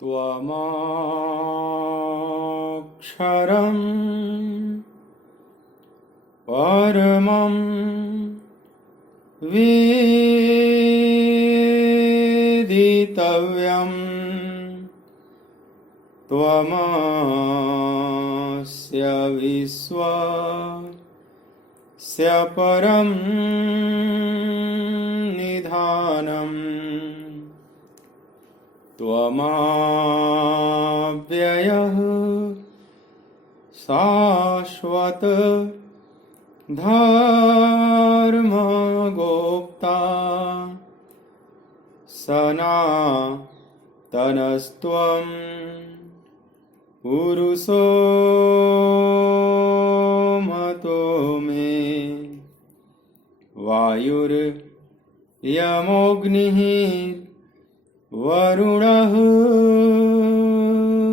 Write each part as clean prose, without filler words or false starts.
त्वमक्षरं परमं वेदितव्यं त्वमस्य विश्वस्य परं निधानम् त्वमव्ययः शाश्वत धर्मगोप्ता सनातनस्त्वं पुरुषो मतो मे वायुर्यमोऽग्निः वरुणः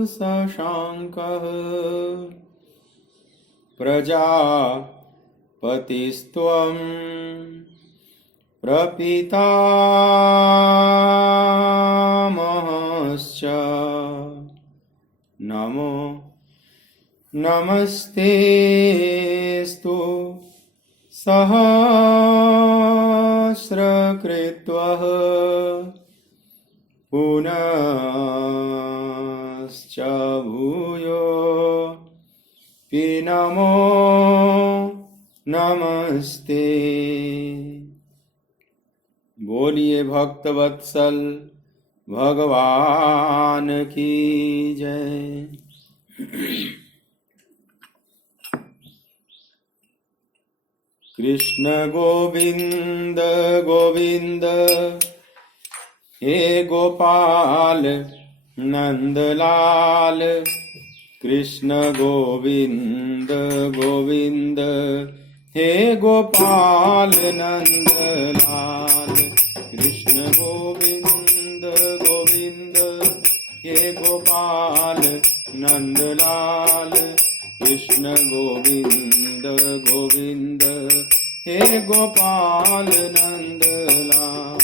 शशाङ्कः प्रजापतिस्त्वं प्रपितामहश्च नमो नमस्तेस्तु सहस्रकृत्वः पुनश्च भूयोऽपि नमो नमस्ते। बोलिए भक्तवत्सल भगवान की जय। कृष्ण गोविंद गोविंद हे गोपाल नंदलाल। कृष्ण गोविंद गोविंद हे गोपाल नंदलाल। कृष्ण गोविंद गोविंद हे गोपाल नंदलाल। कृष्ण गोविंद गोविंद हे गोपाल नंदलाल।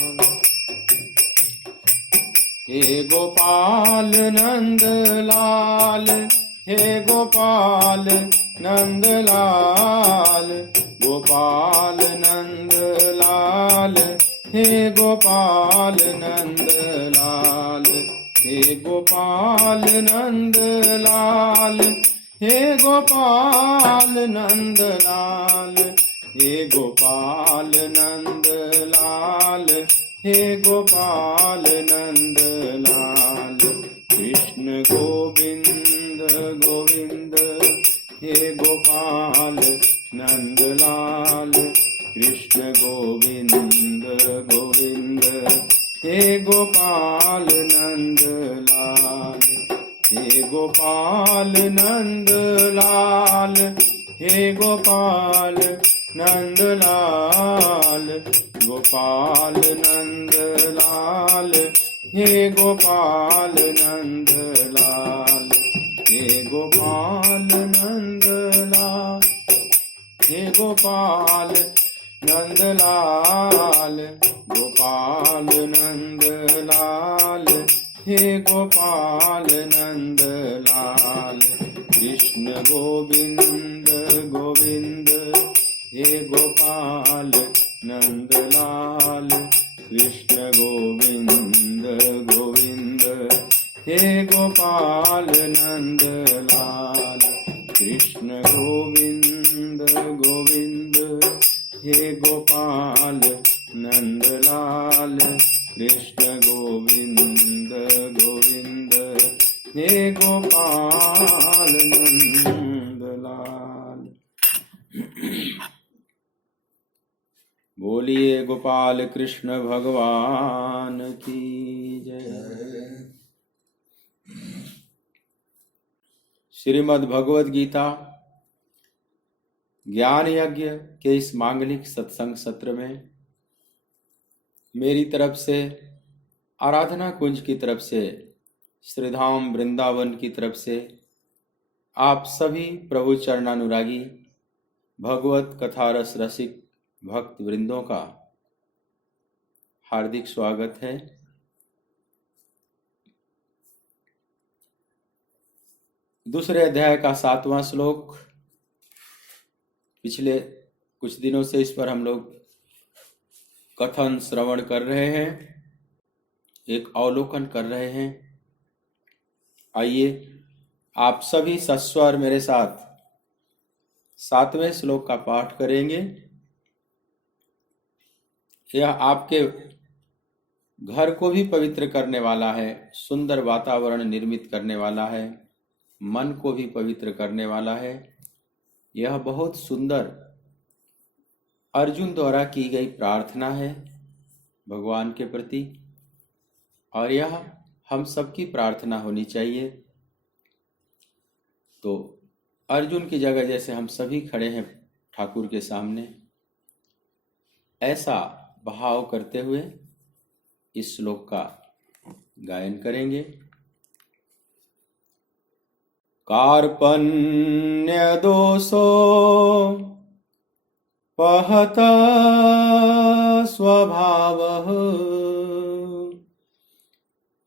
हे गोपाल नंदलाल हे गोपाल नंदलाल। गोपाल नंदलाल हे गोपाल नंदलाल। हे गोपाल नंदलाल हे गोपाल नंदलाल। हे गोपाल नंदलाल हे गोपाल नंदलाल। कृष्ण गोविंद गोविंद हे गोपाल नंदलाल। कृष्ण गोविंद गोविंद हे गोपाल नंदलाल। हे गोपाल नंदलाल हे गोपाल नंदलाल। गोपाल नंदलाल हे गोपाल नंदलाल। हे गोपाल नंदलाल हे गोपाल नंदलाल। गोपाल नंदलाल हे गोपाल नंदलाल। कृष्ण गोविंद गोविंद हे गोपाल नंदलाल। कृष्ण गोविंद गोविंद हे गोपाल नंदलाल। कृष्ण गोविंद गोविंद हे गोपाल नंदलाल। कृष्ण गोविंद गोविंद हे गोपाल नंदलाल। बोलिए गोपाल कृष्ण भगवान की जय। श्रीमद् भगवद गीता ज्ञान यज्ञ के इस मांगलिक सत्संग सत्र में मेरी तरफ से, आराधना कुंज की तरफ से, श्रीधाम वृंदावन की तरफ से आप सभी प्रभु चरणानुरागी भगवत कथा रस रसिक भक्त वृंदों का हार्दिक स्वागत है। दूसरे अध्याय का 7वां श्लोक। पिछले कुछ दिनों से इस पर हम लोग कथन श्रवण कर रहे हैं, एक अवलोकन कर रहे हैं। आइए आप सभी सस्वर मेरे साथ 7वें श्लोक का पाठ करेंगे। यह आपके घर को भी पवित्र करने वाला है, सुंदर वातावरण निर्मित करने वाला है, मन को भी पवित्र करने वाला है। यह बहुत सुंदर अर्जुन द्वारा की गई प्रार्थना है भगवान के प्रति, और यह हम सबकी प्रार्थना होनी चाहिए। तो अर्जुन की जगह जैसे हम सभी खड़े हैं ठाकुर के सामने, ऐसा भाव करते हुए इस श्लोक का गायन करेंगे। कार्पण्य दोषो पहत स्वभावः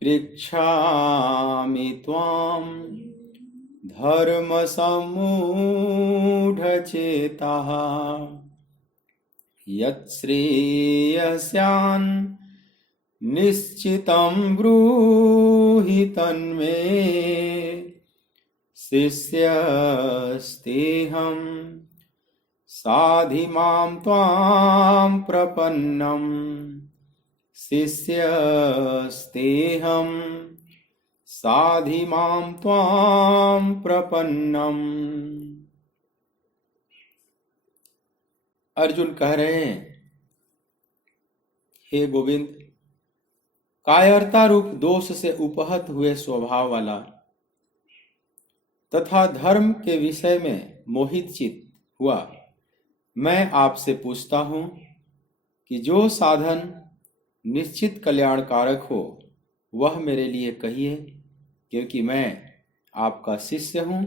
पृच्छामि त्वां धर्मसम्मूढचेताः यत्श्रेयस्यान् निश्चितं ब्रूहि तन्मे शिष्यस्तेऽहं साधि मां त्वां प्रपन्नम् शिष्यस्तेऽहं साधि मां त्वां प्रपन्नम्। अर्जुन कह रहे हैं, हे गोविंद, कायरता रूप दोष से उपहत हुए स्वभाव वाला तथा धर्म के विषय में मोहित चित्त हुआ मैं आपसे पूछता हूं कि जो साधन निश्चित कल्याणकारक हो वह मेरे लिए कहिए, क्योंकि मैं आपका शिष्य हूं,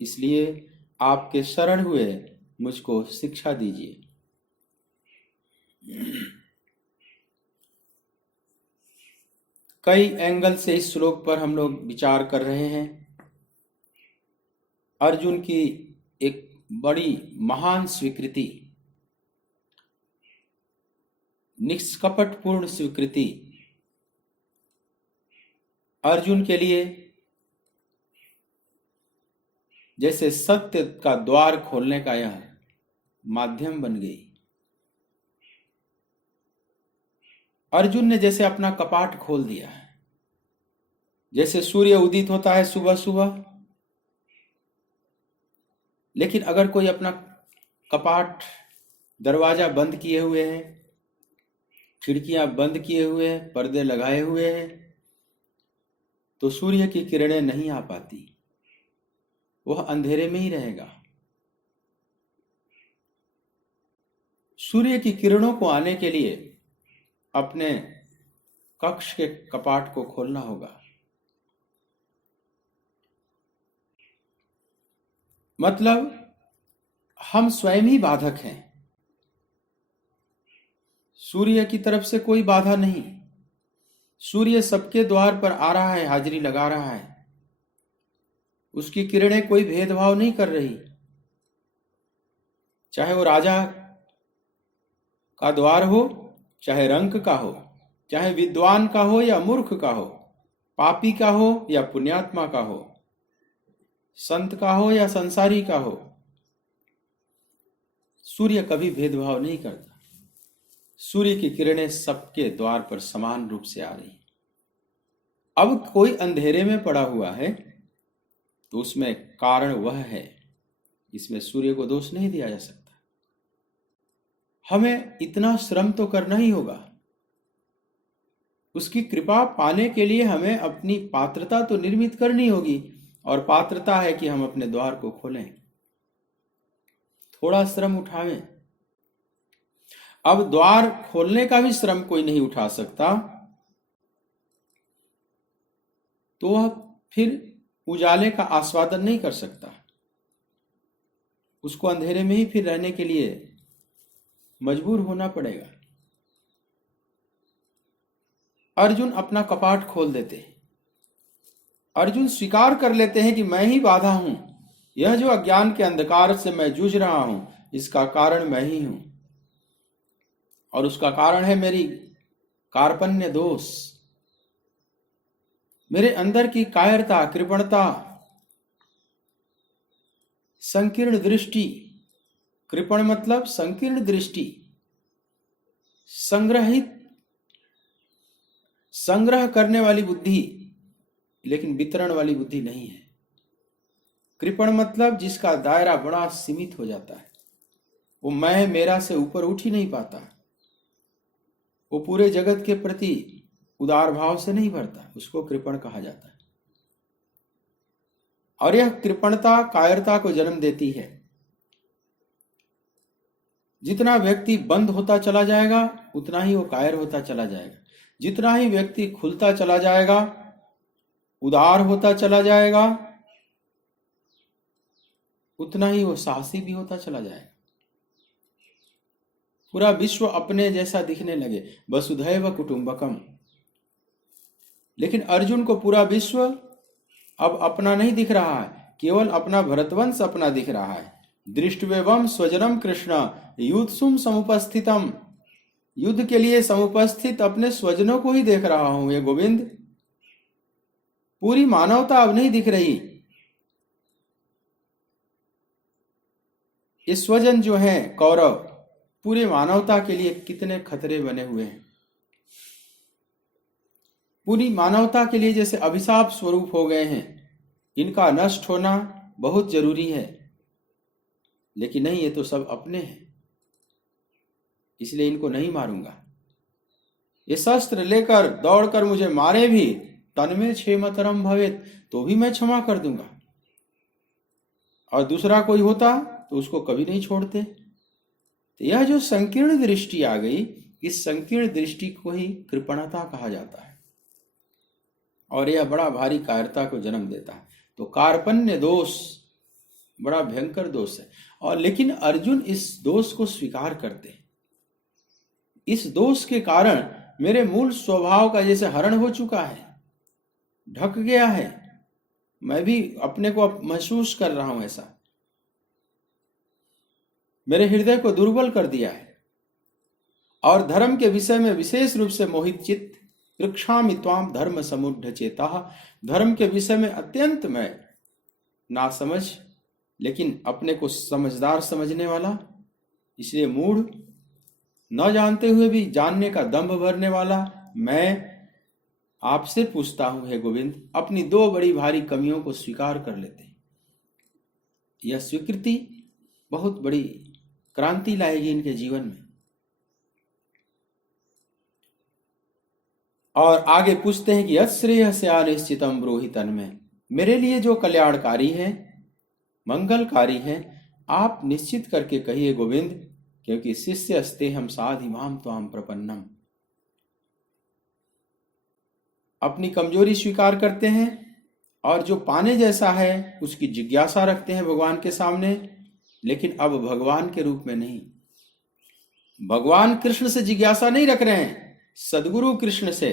इसलिए आपके शरण हुए मुझको शिक्षा दीजिए। कई एंगल से इस श्लोक पर हम लोग विचार कर रहे हैं। अर्जुन की एक बड़ी महान स्वीकृति, निष्कपटपूर्ण स्वीकृति अर्जुन के लिए जैसे सत्य का द्वार खोलने का यह माध्यम बन गई। अर्जुन ने जैसे अपना कपाट खोल दिया, जैसे सूर्य उदित होता है सुबह सुबह, लेकिन अगर कोई अपना कपाट दरवाजा बंद किए हुए है, खिड़कियां बंद किए हुए हैं, पर्दे लगाए हुए हैं, तो सूर्य की किरणें नहीं आ पाती, वह अंधेरे में ही रहेगा। सूर्य की किरणों को आने के लिए अपने कक्ष के कपाट को खोलना होगा। मतलब हम स्वयं ही बाधक हैं, सूर्य की तरफ से कोई बाधा नहीं। सूर्य सबके द्वार पर आ रहा है, हाजिरी लगा रहा है, उसकी किरणें कोई भेदभाव नहीं कर रही। चाहे वो राजा का द्वार हो, चाहे रंक का हो, चाहे विद्वान का हो या मूर्ख का हो, पापी का हो या पुण्यात्मा का हो, संत का हो या संसारी का हो, सूर्य कभी भेदभाव नहीं करता। सूर्य की किरणें सबके द्वार पर समान रूप से आ रही। अब कोई अंधेरे में पड़ा हुआ है तो उसमें कारण वह है, इसमें सूर्य को दोष नहीं दिया जा सकता। हमें इतना श्रम तो करना ही होगा, उसकी कृपा पाने के लिए हमें अपनी पात्रता तो निर्मित करनी होगी, और पात्रता है कि हम अपने द्वार को खोलें, थोड़ा श्रम उठावें। अब द्वार खोलने का भी श्रम कोई नहीं उठा सकता, तो वह फिर उजाले का आस्वादन नहीं कर सकता, उसको अंधेरे में ही फिर रहने के लिए मजबूर होना पड़ेगा। अर्जुन अपना कपाट खोल देते, अर्जुन स्वीकार कर लेते हैं कि मैं ही बाधा हूं, यह जो अज्ञान के अंधकार से मैं जूझ रहा हूं इसका कारण मैं ही हूं, और उसका कारण है मेरी कार्पण्य दोष, मेरे अंदर की कायरता, कृपणता, संकीर्ण दृष्टि। कृपण मतलब संकीर्ण दृष्टि, संग्रह करने वाली बुद्धि लेकिन वितरण वाली बुद्धि नहीं है। कृपण मतलब जिसका दायरा बड़ा सीमित हो जाता है, वो मैं मेरा से ऊपर उठ ही नहीं पाता, वो पूरे जगत के प्रति उदार भाव से नहीं भरता, उसको कृपण कहा जाता है। और यह कृपणता कायरता को जन्म देती है। जितना व्यक्ति बंद होता चला जाएगा उतना ही वो कायर होता चला जाएगा, जितना ही व्यक्ति खुलता चला जाएगा, उदार होता चला जाएगा, उतना ही वो साहसी भी होता चला जाएगा। पूरा विश्व अपने जैसा दिखने लगे, वसुधैव कुटुंबकम। लेकिन अर्जुन को पूरा विश्व अब अपना नहीं दिख रहा है, केवल अपना भरतवंश अपना दिख रहा है। दृष्टवेवम स्वजनम कृष्ण युद्धसुम समुपस्थितम, युद्ध के लिए समुपस्थित अपने स्वजनों को ही देख रहा हूं ये गोविंद। पूरी मानवता अब नहीं दिख रही। ये स्वजन जो है कौरव, पूरी मानवता के लिए कितने खतरे बने हुए हैं। पूरी मानवता के लिए जैसे अभिशाप स्वरूप हो गए हैं। इनका नष्ट होना बहुत जरूरी है, लेकिन नहीं, ये तो सब अपने हैं, इसलिए इनको नहीं मारूंगा। ये शस्त्र लेकर दौड़कर मुझे मारे भी, तन में क्षेमतरम भवेत, तो भी मैं क्षमा कर दूंगा। और दूसरा कोई होता तो उसको कभी नहीं छोड़ते। तो यह जो संकीर्ण दृष्टि आ गई, इस संकीर्ण दृष्टि को ही कृपणता कहा जाता है, और यह बड़ा भारी कायरता को जन्म देता है। तो कार्पण्य दोष बड़ा भयंकर दोष है, और लेकिन अर्जुन इस दोष को स्वीकार करते हैं। इस दोष के कारण मेरे मूल स्वभाव का जैसे हरण हो चुका है, ढक गया है, मैं भी अपने को महसूस कर रहा हूं ऐसा, मेरे हृदय को दुर्बल कर दिया है। और धर्म के विषय में विशेष रूप से मोहित चित्त, पृक्षामि त्वाम धर्म समुढ़ चेता, धर्म के विषय में अत्यंत मैं नासमझ, लेकिन अपने को समझदार समझने वाला, इसलिए मूढ़, न जानते हुए भी जानने का दंभ भरने वाला मैं आपसे पूछता हूं हे गोविंद, अपनी दो बड़ी भारी कमियों को स्वीकार कर लेते हैं। यह स्वीकृति बहुत बड़ी क्रांति लाएगी इनके जीवन में। और आगे पूछते हैं कि यश्रेय से अनिश्चितम ब्रूहि तन्मे, मेरे लिए जो कल्याणकारी है, मंगलकारी है, आप निश्चित करके कहिए गोविंद, क्योंकि शिष्य अस्ते हम साधिमाम त्वाम प्रपन्नम। अपनी कमजोरी स्वीकार करते हैं और जो पाने जैसा है उसकी जिज्ञासा रखते हैं भगवान के सामने, लेकिन अब भगवान के रूप में नहीं। भगवान कृष्ण से जिज्ञासा नहीं रख रहे हैं, सदगुरु कृष्ण से।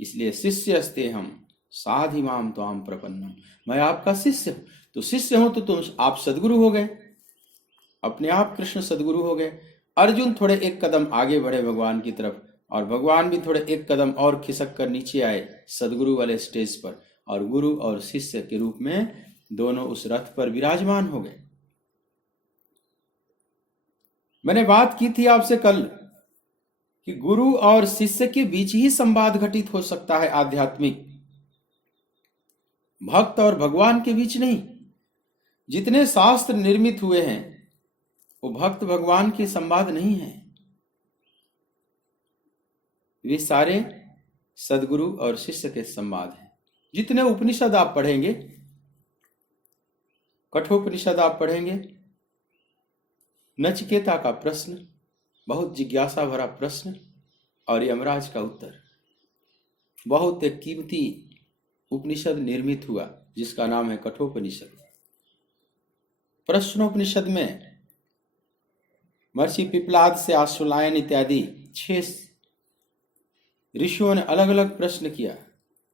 इसलिए शिष्य अस्ते हम साधिमाम त्वाम प्रपन्नम, मैं आपका शिष्य हूं। तो शिष्य हूं तो तुम आप सदगुरु हो गए, अपने आप कृष्ण सदगुरु हो गए। अर्जुन थोड़े एक कदम आगे बढ़े भगवान की तरफ, और भगवान भी थोड़े एक कदम और खिसक कर नीचे आए सदगुरु वाले स्टेज पर, और गुरु और शिष्य के रूप में दोनों उस रथ पर विराजमान हो गए। मैंने बात की थी आपसे कल कि गुरु और शिष्य के बीच ही संवाद घटित हो सकता है आध्यात्मिक, भक्त और भगवान के बीच नहीं। जितने शास्त्र निर्मित हुए हैं वो भक्त भगवान के संवाद नहीं है, वे सारे सदगुरु और शिष्य के संवाद हैं। जितने उपनिषद आप पढ़ेंगे, कठोपनिषद आप पढ़ेंगे, नचिकेता का प्रश्न, बहुत जिज्ञासा भरा प्रश्न, और यमराज का उत्तर। बहुत एक कीमती उपनिषद निर्मित हुआ जिसका नाम है कठोपनिषद। प्रश्नोपनिषद में महर्षि पिपलाद से आशुलायन इत्यादि 6 ऋषियों ने अलग अलग प्रश्न किया,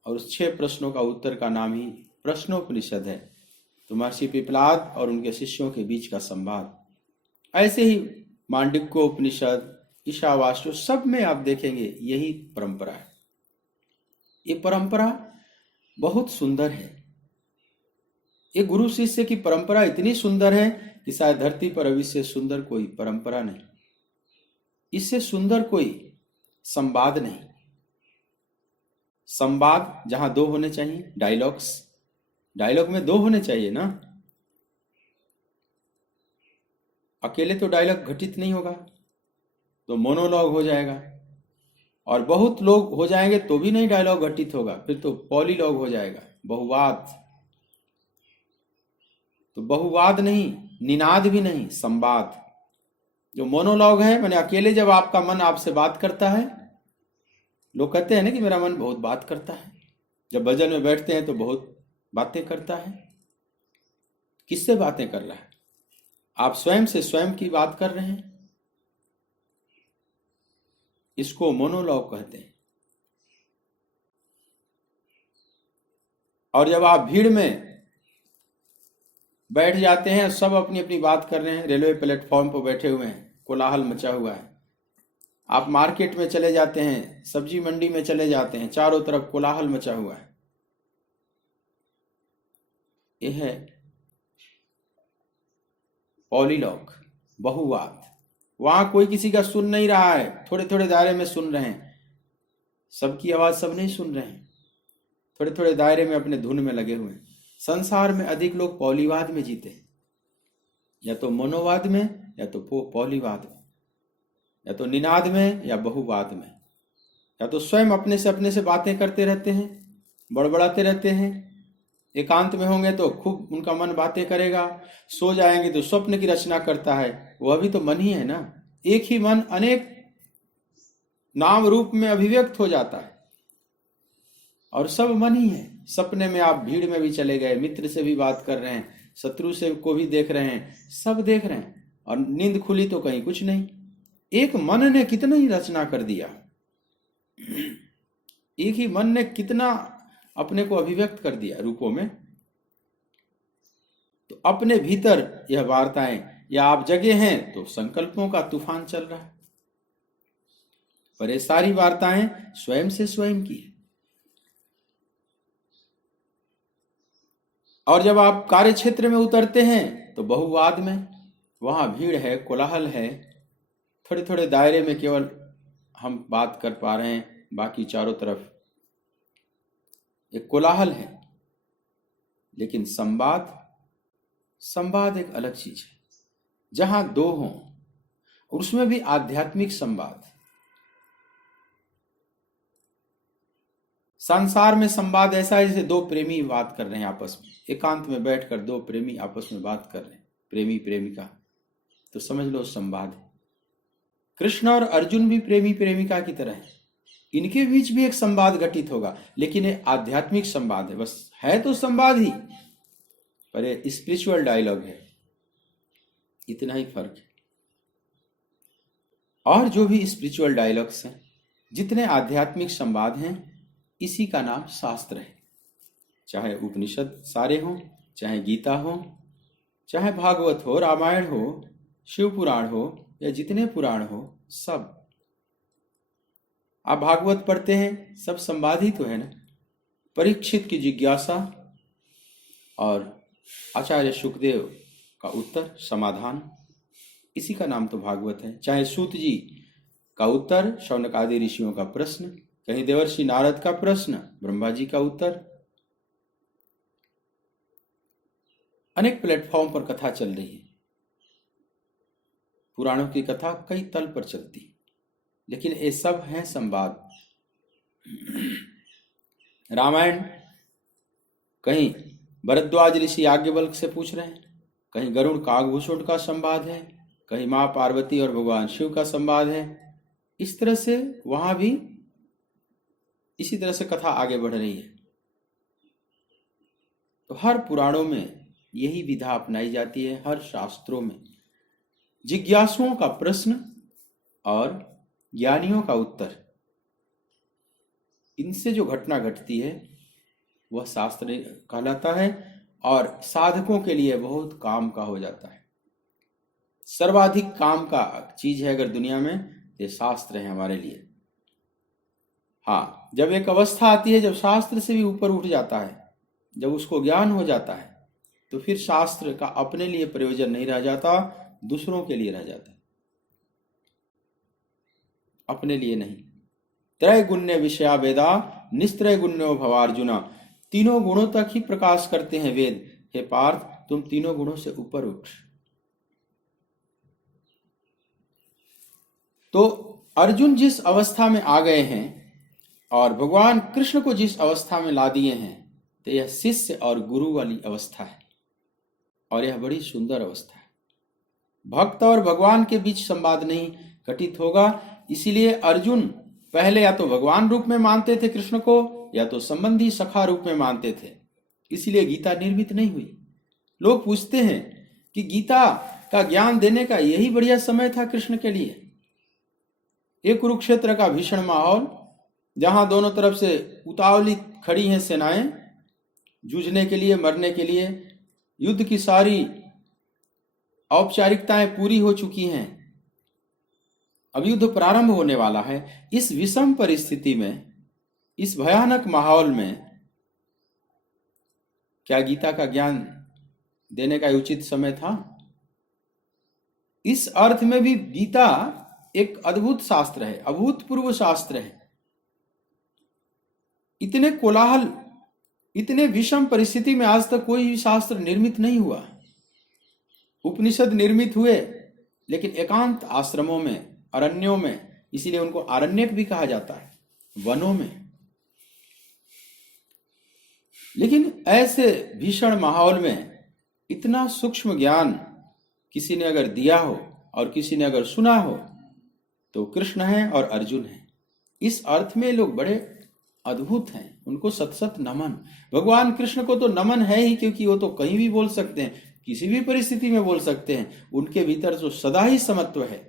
और उस 6 प्रश्नों का उत्तर का नाम ही प्रश्नोपनिषद है। तो महर्षि पिपलाद और उनके शिष्यों के बीच का संवाद। ऐसे ही मांडुक्योपनिषद, ईशावास्य, सब में आप देखेंगे यही परंपरा है। ये परंपरा बहुत सुंदर है। ये गुरु शिष्य की परंपरा इतनी सुंदर है कि शायद धरती पर अभी से सुंदर कोई परंपरा नहीं, इससे सुंदर कोई संवाद नहीं। संवाद जहां 2 होने चाहिए, डायलॉग में 2 होने चाहिए ना। अकेले तो डायलॉग घटित नहीं होगा, तो मोनोलॉग हो जाएगा, और बहुत लोग हो जाएंगे तो भी नहीं डायलॉग घटित होगा, फिर तो पॉलीलॉग हो जाएगा, बहुवाद। तो बहुवाद नहीं, निनाद भी नहीं, संवाद। जो मोनोलॉग है माने अकेले जब आपका मन आपसे बात करता है, लोग कहते हैं ना कि मेरा मन बहुत बात करता है, जब भजन में बैठते हैं तो बहुत बातें करता है। किससे बातें कर रहा है? आप स्वयं से स्वयं की बात कर रहे हैं, इसको मोनोलॉग कहते हैं। और जब आप भीड़ में बैठ जाते हैं, सब अपनी अपनी बात कर रहे हैं, रेलवे प्लेटफॉर्म पर बैठे हुए हैं, कोलाहल मचा हुआ है। आप मार्केट में चले जाते हैं, सब्जी मंडी में चले जाते हैं, चारों तरफ कोलाहल मचा हुआ है। यह है पॉलीलॉग, बहुवाद। वहां कोई किसी का सुन नहीं रहा है, थोड़े थोड़े दायरे में सुन रहे हैं, सबकी आवाज सब नहीं सुन रहे हैं, थोड़े थोड़े दायरे में अपने धुन में लगे हुए हैं। संसार में अधिक लोग पॉलीवाद में जीते हैं, या तो मनोवाद में, या तो पॉलीवाद में, या तो निनाद में, या बहुवाद में, या तो स्वयं अपने से बातें करते रहते हैं, बड़बड़ाते रहते हैं। एकांत में होंगे तो खूब उनका मन बातें करेगा, सो जाएंगे तो स्वप्न की रचना करता है। वह भी तो मन ही है ना। एक ही मन अनेक नाम रूप में अभिव्यक्त हो जाता है, और सब मन ही है। सपने में आप भीड़ में भी चले गए, मित्र से भी बात कर रहे हैं, शत्रु से को भी देख रहे हैं, सब देख रहे हैं, और नींद खुली तो कहीं कुछ नहीं। एक मन ने कितना ही रचना कर दिया, एक ही मन ने कितना अपने को अभिव्यक्त कर दिया रूपों में। तो अपने भीतर यह वार्ताएं, या आप जगे हैं तो संकल्पों का तूफान चल रहा है, पर ये सारी वार्ताएं स्वयं से स्वयं की है। और जब आप कार्य क्षेत्र में उतरते हैं तो बहुवाद में, वहां भीड़ है, कोलाहल है, थोड़े थोड़े दायरे में केवल हम बात कर पा रहे हैं, बाकी चारों तरफ एक कोलाहल है। लेकिन संवाद एक अलग चीज है, जहां 2 हों, और उसमें भी आध्यात्मिक संवाद। संसार में संवाद ऐसा है जैसे 2 प्रेमी बात कर रहे हैं आपस में, एकांत में बैठकर 2 प्रेमी आपस में बात कर रहे हैं, प्रेमी प्रेमिका, तो समझ लो संवाद है। कृष्ण और अर्जुन भी प्रेमी प्रेमिका की तरह है, इनके बीच भी एक संवाद घटित होगा, लेकिन ये आध्यात्मिक संवाद है। बस है तो संवाद ही, पर ये स्पिरिचुअल डायलॉग है, इतना ही फर्क है। और जो भी स्पिरिचुअल डायलॉग्स हैं, जितने आध्यात्मिक संवाद हैं, इसी का नाम शास्त्र है। चाहे उपनिषद सारे हों, चाहे गीता हो, चाहे भागवत हो, रामायण हो, शिव पुराण हो, या जितने पुराण हो, सब। आप भागवत पढ़ते हैं, सब संवाद ही तो है ना। परीक्षित की जिज्ञासा और आचार्य सुखदेव का उत्तर, समाधान, इसी का नाम तो भागवत है। चाहे सूत जी का उत्तर, शौनक आदि ऋषियों का प्रश्न, कहीं देवर्षि नारद का प्रश्न, ब्रह्मा जी का उत्तर। अनेक प्लेटफॉर्म पर कथा चल रही है, पुराणों की कथा कई तल पर चलती है, लेकिन ये सब हैं संवाद। रामायण कहीं भरद्वाज ऋषि याज्ञवल्क्य से पूछ रहे हैं, कहीं गरुड़ काकभूषण का संवाद है, कहीं मां पार्वती और भगवान शिव का संवाद है। इस तरह से वहां भी इसी तरह से कथा आगे बढ़ रही है। तो हर पुराणों में यही विधा अपनाई जाती है, हर शास्त्रों में जिज्ञासुओं का प्रश्न और ज्ञानियों का उत्तर, इनसे जो घटना घटती है वह शास्त्र कहलाता है और साधकों के लिए बहुत काम का हो जाता है। सर्वाधिक काम का चीज है अगर दुनिया में, ये शास्त्र है हमारे लिए। हाँ, जब एक अवस्था आती है जब शास्त्र से भी ऊपर उठ जाता है, जब उसको ज्ञान हो जाता है, तो फिर शास्त्र का अपने लिए प्रयोजन नहीं रह जाता, दूसरों के लिए रह जाता है, अपने लिए नहीं। त्रय गुण्य विषया वेदा निस्त्रय गुण्यो भवार्जुना। तीनों गुणों तक ही प्रकाश करते हैं वेद। हे पार्थ, तुम तीनों गुणों से ऊपर उठ। तो अर्जुन जिस अवस्था में आ गए हैं और भगवान कृष्ण को जिस अवस्था में ला दिए हैं, तो यह शिष्य और गुरु वाली अवस्था है और यह बड़ी सुंदर अवस्था है। भक्त और भगवान के बीच संवाद नहीं घटित होगा, इसीलिए अर्जुन पहले या तो भगवान रूप में मानते थे कृष्ण को, या तो संबंधी सखा रूप में मानते थे, इसीलिए गीता निर्मित नहीं हुई। लोग पूछते हैं कि गीता का ज्ञान देने का यही बढ़िया समय था कृष्ण के लिए। ये कुरुक्षेत्र का भीषण माहौल, जहां दोनों तरफ से उतावली खड़ी हैं सेनाएं जूझने के लिए, मरने के लिए, युद्ध की सारी औपचारिकताएं पूरी हो चुकी हैं, अब युद्ध प्रारंभ होने वाला है। इस विषम परिस्थिति में, इस भयानक माहौल में क्या गीता का ज्ञान देने का उचित समय था? इस अर्थ में भी गीता एक अद्भुत शास्त्र है, अभूतपूर्व शास्त्र है। इतने कोलाहल, इतने विषम परिस्थिति में आज तक कोई भी शास्त्र निर्मित नहीं हुआ। उपनिषद निर्मित हुए लेकिन एकांत आश्रमों में, अरण्यों में, इसीलिए उनको आरण्यक भी कहा जाता है, वनों में। लेकिन ऐसे भीषण माहौल में इतना सूक्ष्म ज्ञान किसी ने अगर दिया हो और किसी ने अगर सुना हो तो कृष्ण है और अर्जुन है। इस अर्थ में लोग बड़े अद्भुत हैं, उनको सत सत नमन। भगवान कृष्ण को तो नमन है ही, क्योंकि वो तो कहीं भी बोल सकते हैं, किसी भी परिस्थिति में बोल सकते हैं। उनके भीतर तो सदा ही समत्व है,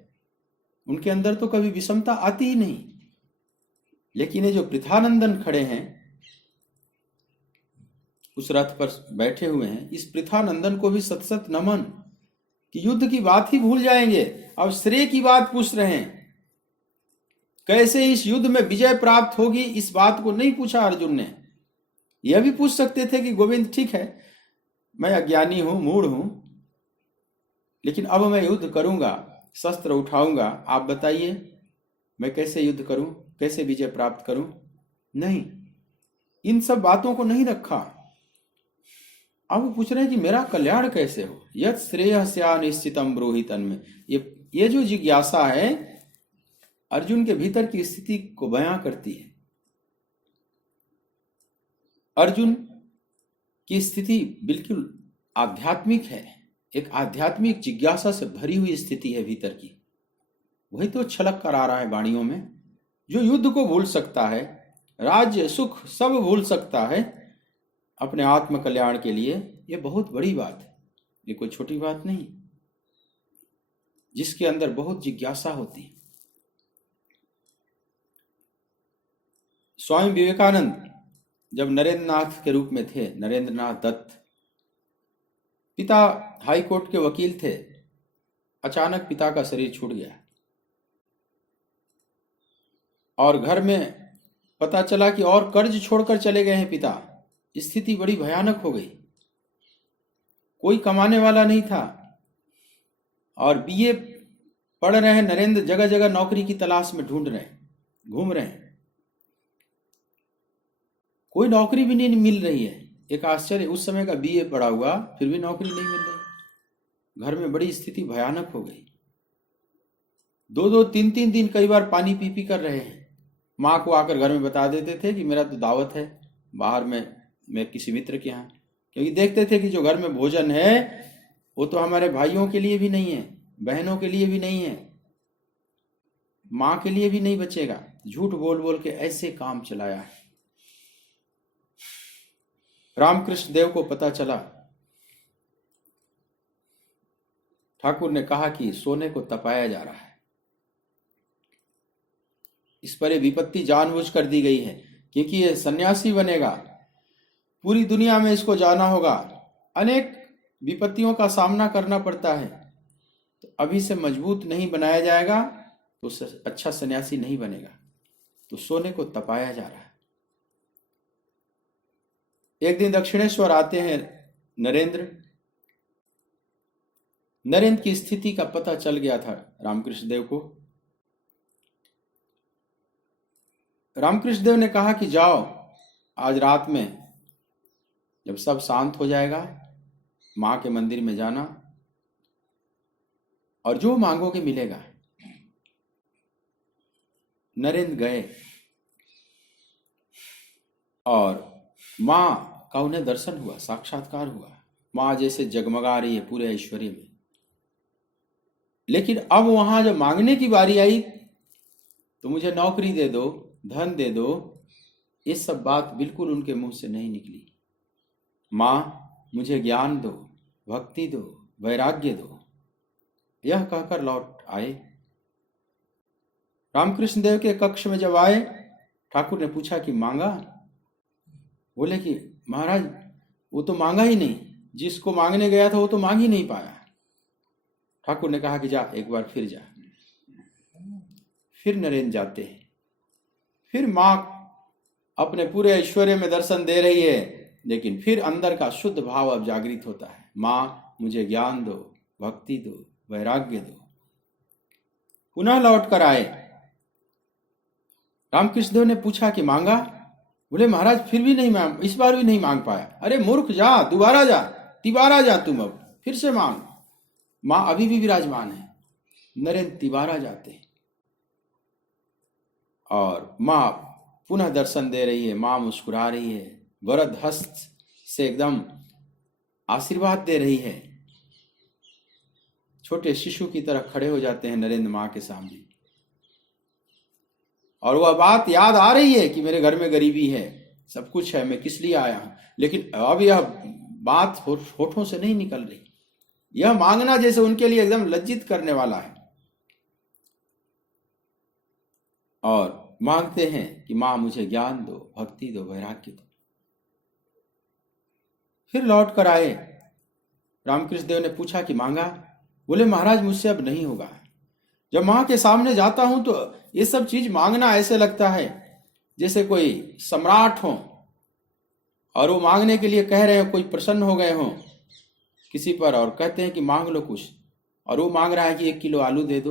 उनके अंदर तो कभी विषमता आती ही नहीं। लेकिन ये जो पृथानंदन खड़े हैं, उस रथ पर बैठे हुए हैं, इस पृथानंदन को भी सत सत नमन कि युद्ध की बात ही भूल जाएंगे, अब श्रेय की बात पूछ रहे हैं। कैसे इस युद्ध में विजय प्राप्त होगी, इस बात को नहीं पूछा अर्जुन ने। यह भी पूछ सकते थे कि गोविंद ठीक है, मैं अज्ञानी हूं, मूढ़ हूं, लेकिन अब मैं युद्ध करूंगा, शस्त्र उठाऊंगा, आप बताइए मैं कैसे युद्ध करूं, कैसे विजय प्राप्त करूं। नहीं, इन सब बातों को नहीं रखा। अब वो पूछ रहे हैं कि मेरा कल्याण कैसे हो। यत् श्रेयस्या निश्चितम ब्रूहि तन्मे। ये जो जिज्ञासा है अर्जुन के भीतर की स्थिति को बयां करती है। अर्जुन की स्थिति बिल्कुल आध्यात्मिक है, एक आध्यात्मिक जिज्ञासा से भरी हुई स्थिति है भीतर की। वही तो छलक कर आ रहा है वाणियों में। जो युद्ध को भूल सकता है, राज्य सुख सब भूल सकता है अपने आत्म कल्याण के लिए, ये बहुत बड़ी बात है, ये कोई छोटी बात नहीं। जिसके अंदर बहुत जिज्ञासा होती है। स्वामी विवेकानंद जब नरेंद्र नाथ के रूप में थे, नरेंद्र नाथ दत्त, पिता हाई कोर्ट के वकील थे, अचानक पिता का शरीर छूट गया और घर में पता चला कि और कर्ज छोड़कर चले गए हैं पिता। स्थिति बड़ी भयानक हो गई, कोई कमाने वाला नहीं था और बीए पढ़ रहे हैं नरेंद्र, जगह जगह नौकरी की तलाश में ढूंढ रहे हैं, घूम रहे हैं, कोई नौकरी भी नहीं मिल रही है। एक आश्चर्य, उस समय का बीए पढ़ा हुआ फिर भी नौकरी नहीं मिल रही। घर में बड़ी स्थिति भयानक हो गई। 2-2, 3-3 दिन कई बार पानी पी पी कर रहे हैं। माँ को आकर घर में बता देते थे कि मेरा तो दावत है बाहर में, मैं किसी मित्र के यहाँ, क्योंकि देखते थे कि जो घर में भोजन है वो तो हमारे भाइयों के लिए भी नहीं है, बहनों के लिए भी नहीं है, माँ के लिए भी नहीं बचेगा। झूठ बोल बोल के ऐसे काम चलाया है। रामकृष्ण देव को पता चला, ठाकुर ने कहा कि सोने को तपाया जा रहा है, इस पर विपत्ति जानबूझ कर दी गई है क्योंकि ये सन्यासी बनेगा, पूरी दुनिया में इसको जाना होगा, अनेक विपत्तियों का सामना करना पड़ता है। तो अभी से मजबूत नहीं बनाया जाएगा तो अच्छा सन्यासी नहीं बनेगा। तो सोने को तपाया जा रहा है। एक दिन दक्षिणेश्वर आते हैं नरेंद्र। नरेंद्र की स्थिति का पता चल गया था रामकृष्ण देव को। रामकृष्ण देव ने कहा कि जाओ, आज रात में जब सब शांत हो जाएगा मां के मंदिर में जाना और जो मांगोगे मिलेगा। नरेंद्र गए और मां का उन्हें दर्शन हुआ, साक्षात्कार हुआ। मां जैसे जगमगा रही है पूरे ऐश्वर्य में। लेकिन अब वहां जब मांगने की बारी आई तो मुझे नौकरी दे दो, धन दे दो, ये सब बात बिल्कुल उनके मुंह से नहीं निकली। मां मुझे ज्ञान दो, भक्ति दो, वैराग्य दो, यह कहकर लौट आए। रामकृष्ण देव के कक्ष में जब आए, ठाकुर ने पूछा कि मांगा? बोले कि महाराज वो तो मांगा ही नहीं, जिसको मांगने गया था वो तो मांग ही नहीं पाया। ठाकुर ने कहा कि जा एक बार फिर जा। फिर नरेंद्र जाते हैं। फिर मां अपने पूरे ऐश्वर्य में दर्शन दे रही है, लेकिन फिर अंदर का शुद्ध भाव अब जागृत होता है। मां मुझे ज्ञान दो, भक्ति दो, वैराग्य दो। पुनः लौट कर आए। रामकृष्ण देव ने पूछा कि मांगा? बोले महाराज फिर भी नहीं मांग, इस बार भी नहीं मांग पाया। अरे मूर्ख, जा दोबारा जा, तिबारा जा, तुम अब फिर से मांग। मां अभी भी विराजमान है। नरेंद्र तिबारा जाते और मां पुनः दर्शन दे रही है। मां मुस्कुरा रही है, वरद हस्त से एकदम आशीर्वाद दे रही है। छोटे शिशु की तरह खड़े हो जाते हैं नरेंद्र मां के सामने। और वह बात याद आ रही है कि मेरे घर में गरीबी है, सब कुछ है, मैं किस लिए आया हूं। लेकिन अब यह बात होठों से नहीं निकल रही। यह मांगना जैसे उनके लिए एकदम लज्जित करने वाला है। और मांगते हैं कि मां मुझे ज्ञान दो, भक्ति दो, वैराग्य दो। फिर लौट कर आए। रामकृष्ण देव ने पूछा कि मांगा? बोले महाराज मुझसे अब नहीं होगा। जब मां के सामने जाता हूं तो ये सब चीज मांगना ऐसे लगता है जैसे कोई सम्राट हो और वो मांगने के लिए कह रहे हो, कोई प्रसन्न हो गए हो किसी पर और कहते हैं कि मांग लो कुछ, और वो मांग रहा है कि 1 किलो आलू दे दो,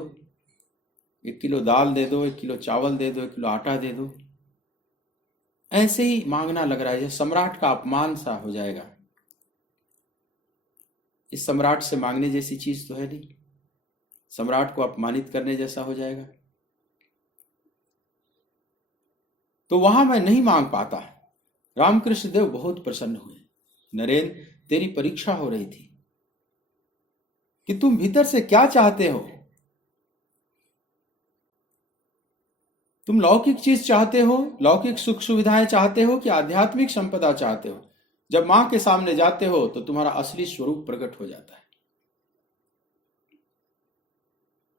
1 किलो दाल दे दो, 1 किलो चावल दे दो, 1 किलो आटा दे दो। ऐसे ही मांगना लग रहा है, सम्राट का अपमान सा हो जाएगा। इस सम्राट से मांगने जैसी चीज तो है नहीं, सम्राट को अपमानित करने जैसा हो जाएगा। तो वहां मैं नहीं मांग पाता। रामकृष्ण देव बहुत प्रसन्न हुए। नरेंद्र, तेरी परीक्षा हो रही थी कि तुम भीतर से क्या चाहते हो। तुम लौकिक चीज चाहते हो, लौकिक सुख सुविधाएं चाहते हो कि आध्यात्मिक संपदा चाहते हो। जब मां के सामने जाते हो तो तुम्हारा असली स्वरूप प्रकट हो जाता है।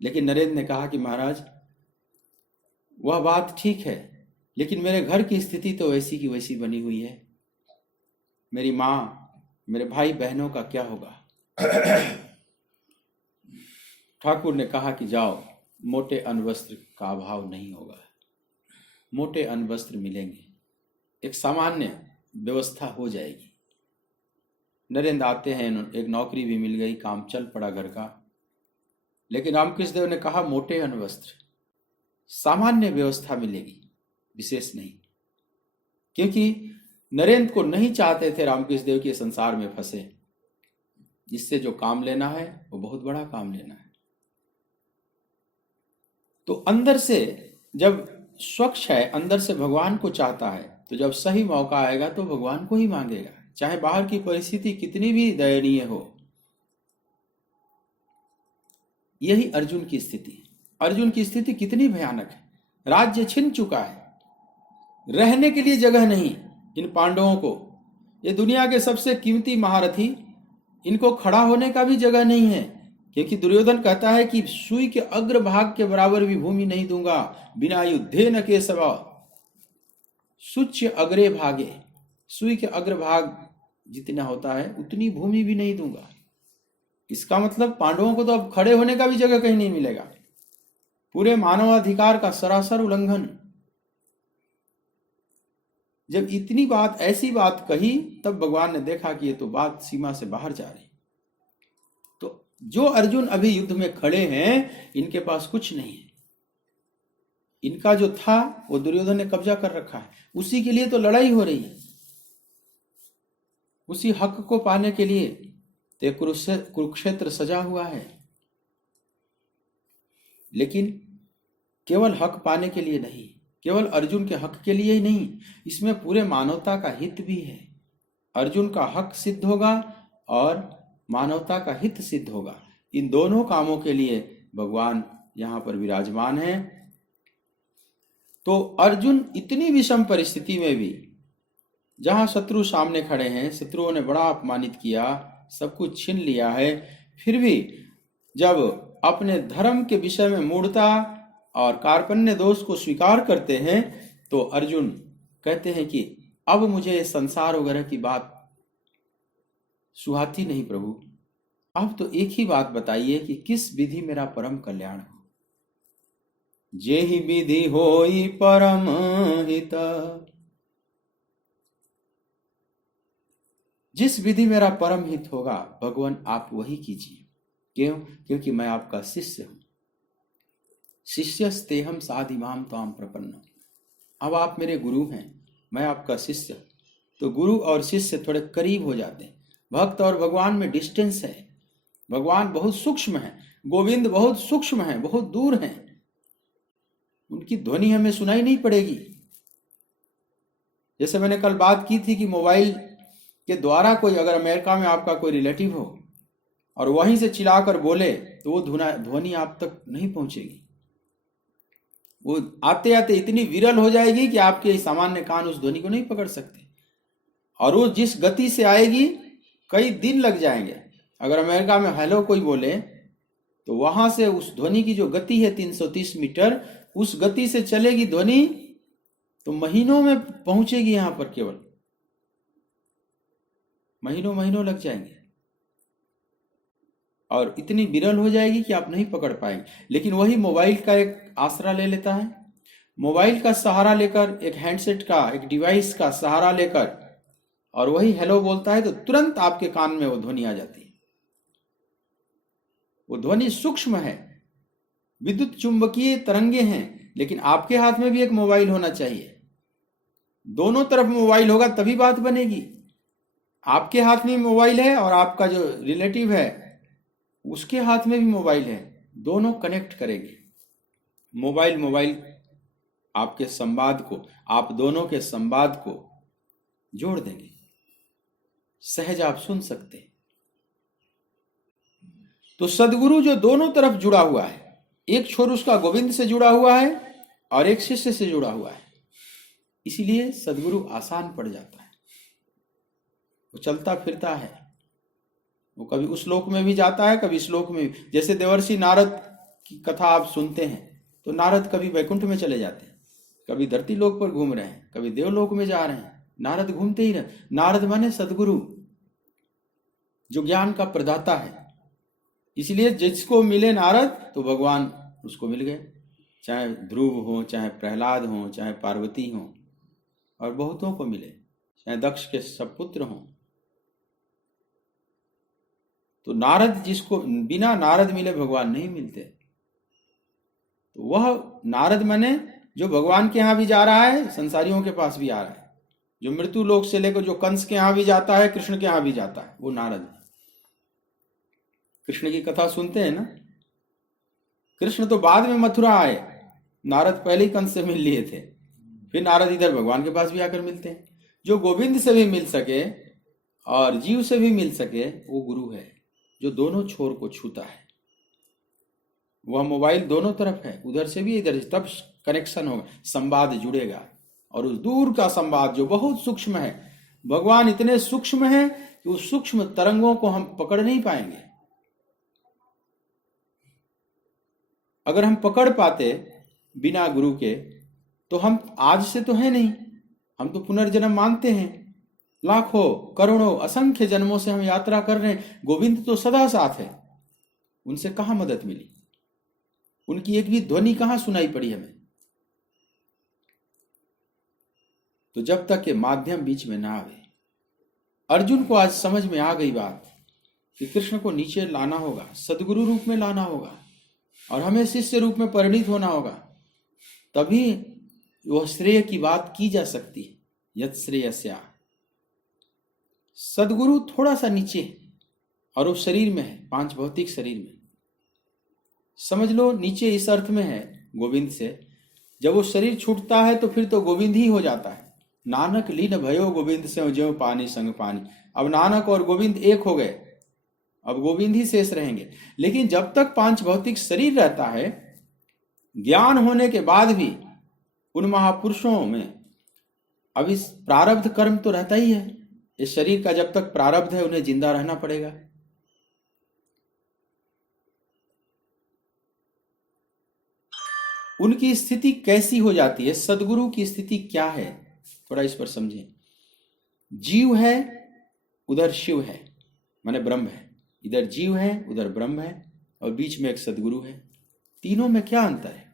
लेकिन नरेंद्र ने कहा कि महाराज वह बात ठीक है, लेकिन मेरे घर की स्थिति तो वैसी की वैसी बनी हुई है। मेरी मां, मेरे भाई बहनों का क्या होगा? ठाकुर ने कहा कि जाओ, मोटे अनवस्त्र का अभाव नहीं होगा, मोटे अनवस्त्र मिलेंगे, एक सामान्य व्यवस्था हो जाएगी। नरेंद्र आते हैं, एक नौकरी भी मिल गई, काम चल पड़ा घर का। लेकिन रामकृष्ण देव ने कहा मोटे अनवस्त्र, सामान्य व्यवस्था मिलेगी, विशेष नहीं। क्योंकि नरेंद्र को नहीं चाहते थे रामकृष्ण देव के संसार में फंसे। इससे जो काम लेना है वो बहुत बड़ा काम लेना है। तो अंदर से जब स्वच्छ है, अंदर से भगवान को चाहता है, तो जब सही मौका आएगा तो भगवान को ही मांगेगा, चाहे बाहर की परिस्थिति कितनी भी दयनीय हो। यही अर्जुन की स्थिति है। अर्जुन की स्थिति कितनी भयानक है। राज्य छिन चुका है, रहने के लिए जगह नहीं इन पांडवों को। ये दुनिया के सबसे कीमती महारथी, इनको खड़ा होने का भी जगह नहीं है। क्योंकि दुर्योधन कहता है कि सुई के अग्रभाग के बराबर भी भूमि नहीं दूंगा बिना युद्धे न केशव। सूच्य अग्रे भागे, सुई के अग्रभाग जितना होता है उतनी भूमि भी नहीं दूंगा। इसका मतलब पांडवों को तो अब खड़े होने का भी जगह कहीं नहीं मिलेगा। पूरे मानवाधिकार का सरासर उल्लंघन। जब इतनी बात, ऐसी बात कही, तब भगवान ने देखा कि ये तो बात सीमा से बाहर जा रही। तो जो अर्जुन अभी युद्ध में खड़े हैं, इनके पास कुछ नहीं है। इनका जो था वो दुर्योधन ने कब्जा कर रखा है। उसी के लिए तो लड़ाई हो रही है, उसी हक को पाने के लिए तो कुरुक्षेत्र सजा हुआ है। लेकिन केवल हक पाने के लिए नहीं, केवल अर्जुन के हक के लिए ही नहीं, इसमें पूरे मानवता का हित भी है। अर्जुन का हक सिद्ध होगा और मानवता का हित सिद्ध होगा। इन दोनों कामों के लिए भगवान यहां पर विराजमान है। तो अर्जुन इतनी विषम परिस्थिति में भी, जहां शत्रु सामने खड़े हैं, शत्रुओं ने बड़ा अपमानित किया, सब कुछ छीन लिया है, फिर भी जब अपने धर्म के विषय में मूढ़ता और कार्पण्य दोष को स्वीकार करते हैं, तो अर्जुन कहते हैं कि अब मुझे संसार वगैरह की बात सुहाती नहीं प्रभु, अब तो एक ही बात बताइए कि किस विधि मेरा परम कल्याण हो। जेहि विधि होई परम हित, जिस विधि मेरा परम हित होगा भगवान आप वही कीजिए। क्यों? क्योंकि मैं आपका शिष्य हूं। शिष्यस्तेहम साधिमाम त्वाम प्रपन्न। अब आप मेरे गुरु हैं, मैं आपका शिष्य। तो गुरु और शिष्य थोड़े करीब हो जाते हैं। भक्त और भगवान में डिस्टेंस है। भगवान बहुत सूक्ष्म है, गोविंद बहुत सूक्ष्म है, बहुत दूर हैं। उनकी ध्वनि हमें सुनाई नहीं पड़ेगी। जैसे मैंने कल बात की थी कि मोबाइल के द्वारा कोई अगर अमेरिका में आपका कोई रिलेटिव हो और वहीं से चिल्लाकर बोले, तो वो ध्वनि आप तक नहीं पहुंचेगी। वो आते आते इतनी विरल हो जाएगी कि आपके सामान्य कान उस ध्वनि को नहीं पकड़ सकते। और वो जिस गति से आएगी, कई दिन लग जाएंगे। अगर अमेरिका में हेलो कोई बोले, तो वहां से उस ध्वनि की जो गति है 330 मीटर, उस गति से चलेगी ध्वनि, तो महीनों में पहुंचेगी। यहां पर केवल महीनों महीनों लग जाएंगे और इतनी विरल हो जाएगी कि आप नहीं पकड़ पाएंगे। लेकिन वही मोबाइल का एक आसरा ले लेता है, मोबाइल का सहारा लेकर, एक हैंडसेट का, एक डिवाइस का सहारा लेकर, और वही हेलो बोलता है, तो तुरंत आपके कान में वो ध्वनि आ जाती है। वो ध्वनि सूक्ष्म है, विद्युत चुंबकीय तरंगे हैं। लेकिन आपके हाथ में भी एक मोबाइल होना चाहिए। दोनों तरफ मोबाइल होगा तभी बात बनेगी। आपके हाथ में मोबाइल है और आपका जो रिलेटिव है उसके हाथ में भी मोबाइल है, दोनों कनेक्ट करेंगे। मोबाइल आपके संवाद को, आप दोनों के संवाद को जोड़ देंगे। सहज आप सुन सकते हैं। तो सदगुरु जो दोनों तरफ जुड़ा हुआ है, एक छोर उसका गोविंद से जुड़ा हुआ है और एक शिष्य से जुड़ा हुआ है, इसीलिए सदगुरु आसान पड़ जाता है। वो चलता फिरता है, वो कभी उस लोक में भी जाता है, कभी इस लोक में भी। जैसे देवर्षि नारद की कथा आप सुनते हैं, तो नारद कभी वैकुंठ में चले जाते हैं, कभी धरती लोक पर घूम रहे हैं, कभी देवलोक में जा रहे हैं। नारद घूमते ही रहे। नारद माने सदगुरु, जो ज्ञान का प्रदाता है। इसलिए जिसको मिले नारद, तो भगवान उसको मिल गए। चाहे ध्रुव हो, चाहे प्रहलाद हो, चाहे पार्वती हो, और बहुतों को मिले, चाहे दक्ष के सपुत्र हों। तो नारद, जिसको बिना नारद मिले भगवान नहीं मिलते। तो वह नारद माने जो भगवान के यहां भी जा रहा है, संसारियों के पास भी आ रहा है। जो मृत्यु लोक से लेकर जो कंस के यहां भी जाता है, कृष्ण के यहां भी जाता है, वो नारद है। कृष्ण की कथा सुनते हैं ना। कृष्ण तो बाद में मथुरा आए, नारद पहले ही कंस से मिल लिए थे, फिर नारद इधर भगवान के पास भी आकर मिलते हैं। जो गोविंद से भी मिल सके और जीव से भी मिल सके, वो गुरु है, जो दोनों छोर को छूता है। वह मोबाइल दोनों तरफ है, उधर से भी इधर से, तब कनेक्शन होगा, संवाद जुड़ेगा। और उस दूर का संवाद जो बहुत सूक्ष्म है, भगवान इतने सूक्ष्म है कि उस सूक्ष्म तरंगों को हम पकड़ नहीं पाएंगे। अगर हम पकड़ पाते बिना गुरु के, तो हम आज से तो है नहीं, हम तो पुनर्जन्म मानते हैं, लाखों करोड़ों असंख्य जन्मों से हम यात्रा कर रहे हैं, गोविंद तो सदा साथ है, उनसे कहां मदद मिली, उनकी एक भी ध्वनि कहां सुनाई पड़ी हमें। तो जब तक ये माध्यम बीच में ना आवे, अर्जुन को आज समझ में आ गई बात कि कृष्ण को नीचे लाना होगा, सदगुरु रूप में लाना होगा और हमें शिष्य रूप में परिणित होना होगा, तभी वह श्रेय की बात की जा सकती है। यत् श्रेयस्या, सदगुरु थोड़ा सा नीचे है और वो शरीर में है, पांच भौतिक शरीर में, समझ लो नीचे इस अर्थ में है गोविंद से, जब वो शरीर छूटता है तो फिर तो गोविंद ही हो जाता है। नानक लीन भयो गोविंद से ज्यों पानी संग पानी। अब नानक और गोविंद एक हो गए, अब गोविंद ही शेष रहेंगे। लेकिन जब तक पांच भौतिक शरीर रहता है, ज्ञान होने के बाद भी उन महापुरुषों में अभी प्रारब्ध कर्म तो रहता ही है। इस शरीर का जब तक प्रारब्ध है उन्हें जिंदा रहना पड़ेगा। उनकी स्थिति कैसी हो जाती है, सदगुरु की स्थिति क्या है, थोड़ा इस पर समझें। जीव है, उधर शिव है, माने ब्रह्म है। इधर जीव है, उधर ब्रह्म है और बीच में एक सदगुरु है। तीनों में क्या अंतर है?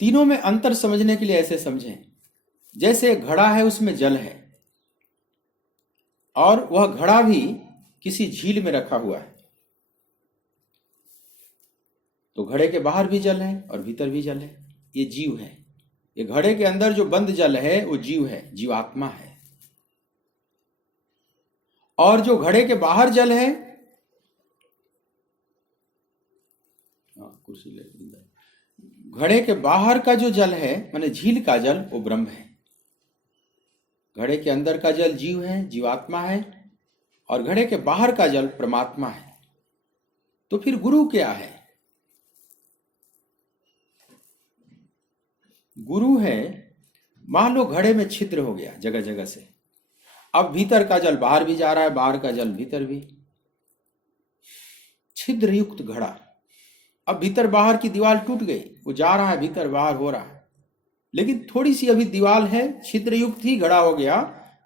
तीनों में अंतर समझने के लिए ऐसे समझें, जैसे घड़ा है, उसमें जल है और वह घड़ा भी किसी झील में रखा हुआ है। तो घड़े के बाहर भी जल है और भीतर भी जल है, ये जीव है। ये घड़े के अंदर जो बंद जल है वो जीव है, जीवात्मा है। और जो घड़े के बाहर जल है, कुर्सी ले, घड़े के बाहर का जो जल है माने झील का जल, वो ब्रह्म है। घड़े के अंदर का जल जीव है, जीवात्मा है, और घड़े के बाहर का जल परमात्मा है। तो फिर गुरु क्या है? गुरु है, मान लो घड़े में छिद्र हो गया जगह जगह से, अब भीतर का जल बाहर भी जा रहा है, बाहर का जल भीतर भी, छिद्र युक्त घड़ा। अब भीतर बाहर की दीवार टूट गई, वो जा रहा है, भीतर बाहर हो रहा है, लेकिन थोड़ी सी अभी दीवार है, छिद्र युक्त ही घड़ा हो गया।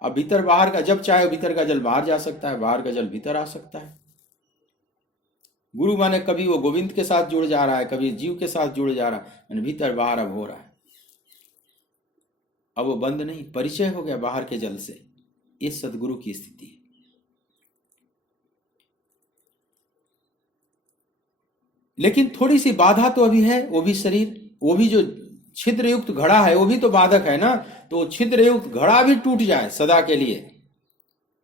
अब भीतर बाहर का, जब चाहे भीतर का जल बाहर जा सकता है, बाहर का जल भीतर आ सकता है। गुरु माने कभी वो गोविंद के साथ जुड़ जा रहा है, कभी जीव के साथ जुड़ जा रहा है, माने भीतर बाहर अब हो रहा है। अब वो बंद नहीं, परिचय हो गया बाहर के जल से। ये सदगुरु की स्थिति है। लेकिन थोड़ी सी बाधा तो अभी है, वो भी शरीर, वो भी जो छिद्र युक्त घड़ा है वो भी तो बाधक है ना। तो छिद्र युक्त घड़ा भी टूट जाए सदा के लिए,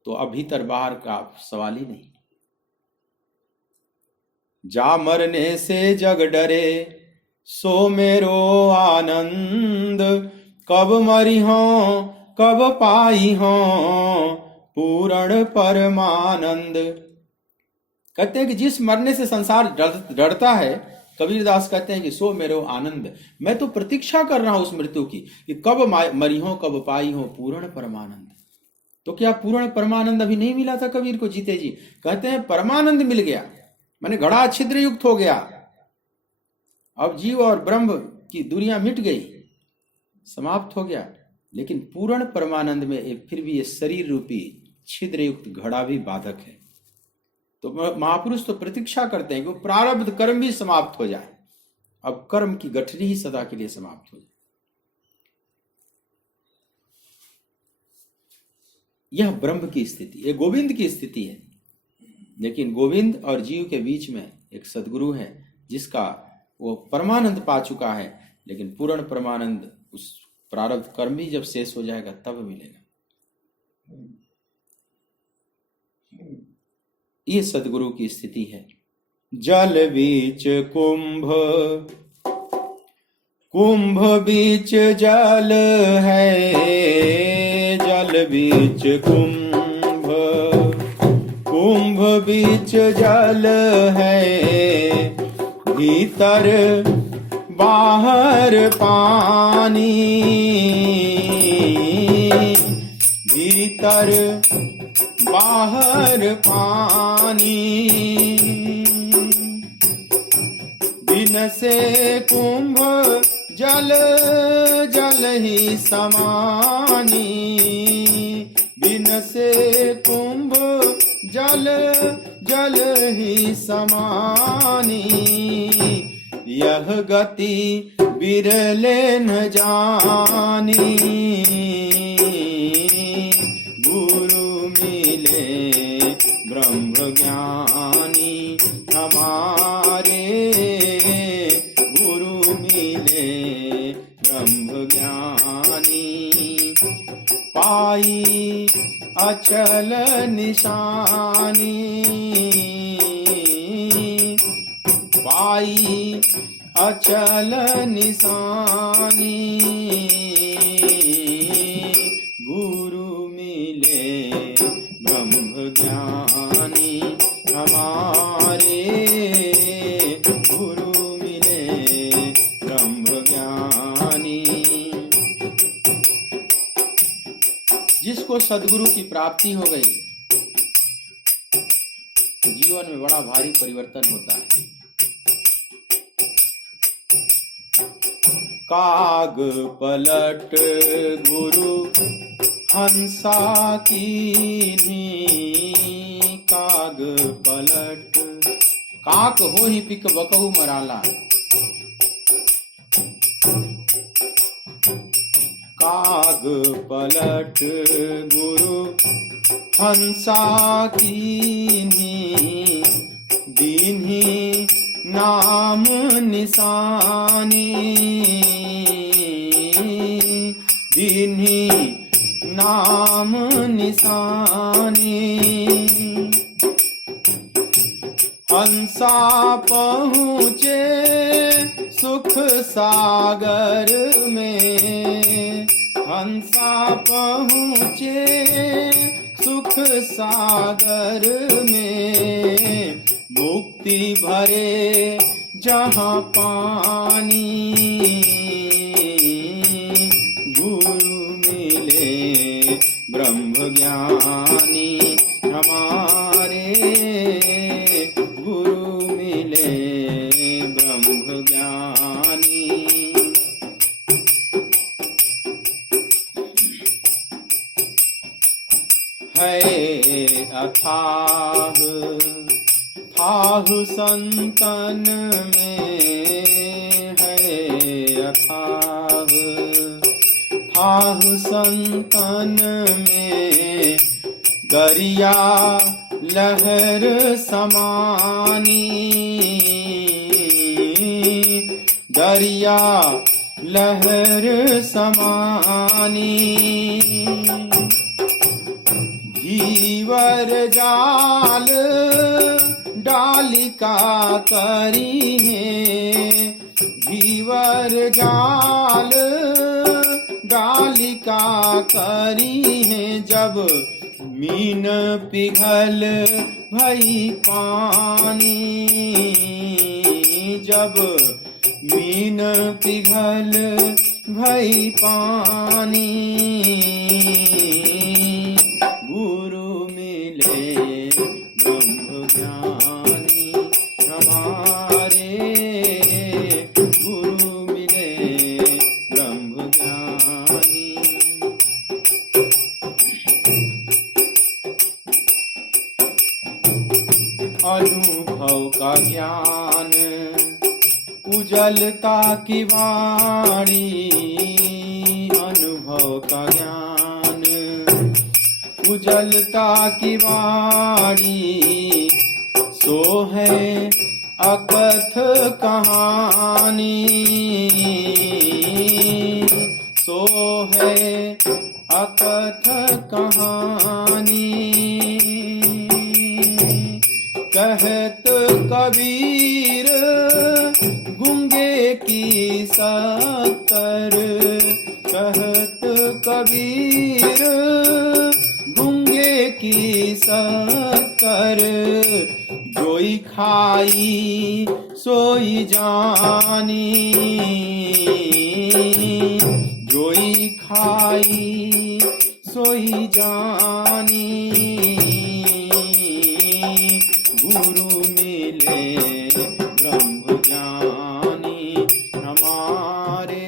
तो अब भीतर बाहर का सवाल ही नहीं। जा मरने से जग डरे सो मेरो आनंद, कब मरी हो कब पाई हो पूर्ण परमानंद। कहते हैं कि जिस मरने से संसार डरता है, कबीरदास कहते हैं कि सो मेरो आनंद, मैं तो प्रतीक्षा कर रहा हूं उस मृत्यु की कि कब मरी हो कब पाई हो पूर्ण परमानंद। तो क्या पूर्ण परमानंद अभी नहीं मिला था कबीर को जीते जी? कहते हैं परमानंद मिल गया, माने घड़ा छिद्र युक्त हो गया। अब जीव और ब्रह्म की दुनिया मिट गई, समाप्त हो गया। लेकिन पूर्ण परमानंद में फिर भी ये शरीर रूपी छिद्र युक्त घड़ा भी बाधक है। तो महापुरुष तो प्रतीक्षा करते हैं कि वो प्रारब्ध कर्म भी समाप्त हो जाए, अब कर्म की गठरी ही सदा के लिए समाप्त हो जाए। यह ब्रह्म की स्थिति, यह गोविंद की स्थिति है। लेकिन गोविंद और जीव के बीच में एक सदगुरु है जिसका वो परमानंद पा चुका है, लेकिन पूर्ण परमानंद उस प्रारब्ध कर्म भी जब शेष हो जाएगा तब मिलेगा। ये सदगुरु की स्थिति है। जल बीच कुंभ, कुंभ बीच जल है, जल बीच कुंभ, कुंभ बीच जल है, भीतर बाहर पानी, भीतर बाहर पानी, दिन से कुंभ जल जल ही समानी, बिन से कुंभ जल जल ही समानी। यह गति बिरले न जानी, गुरु मिले ब्रह्म ज्ञानी हमारे, गुरु मिले ब्रह्म ज्ञानी। पाई अचल निशानी, पाई अचल निशानी, गुरु मिले ब्रह्म ज्ञानी हमारे, गुरु मिले ब्रह्म ज्ञानी। जिसको सद्गुरु की प्राप्ति हो गई, जीवन में बड़ा भारी परिवर्तन होता है। काग पलट गुरु हंसा कीन्ही, काग पलट काक हो ही पिक बकहु मराला। काग पलट गुरु हंसा कीन्ही, दीन्ही नाम निशानी, दीन्ही नाम निशानी। हंसा पहुँचे सुख सागर में, हंसा पहुँचे सुख सागर में। मुक्ति भरे जहाँ पानी, गुरु मिले ब्रह्म ज्ञानी हमारे, गुरु मिले ब्रह्म ज्ञानी। है अथाह थाह संतन में, है अथाह थाह संतन में। दरिया लहर समानी, दरिया लहर समानी। घीवर जाल डालिका करी है, घीवर जाल डालिका करी है। जब मीन पिघल भई पानी, जब मीन पिघल भई पानी। गुरु मिले ब्रह्म ज्ञानी हमारे, गुरु मिले ब्रह्म ज्ञानी। अनुभव का ज्ञान उजलता की वाणी, अनुभव का ज्ञान उजलता की वाणी। सो है अकथ कहानी, सो है अकथ कहानी। कहत कबीर गूंगे की सत्तर, कहत कबीर गूंगे की सत्तर। जोई खाई सोई जानी, जोई खाई सोई जानी। गुरु मिले ब्रह्म ज्ञानी हमारे,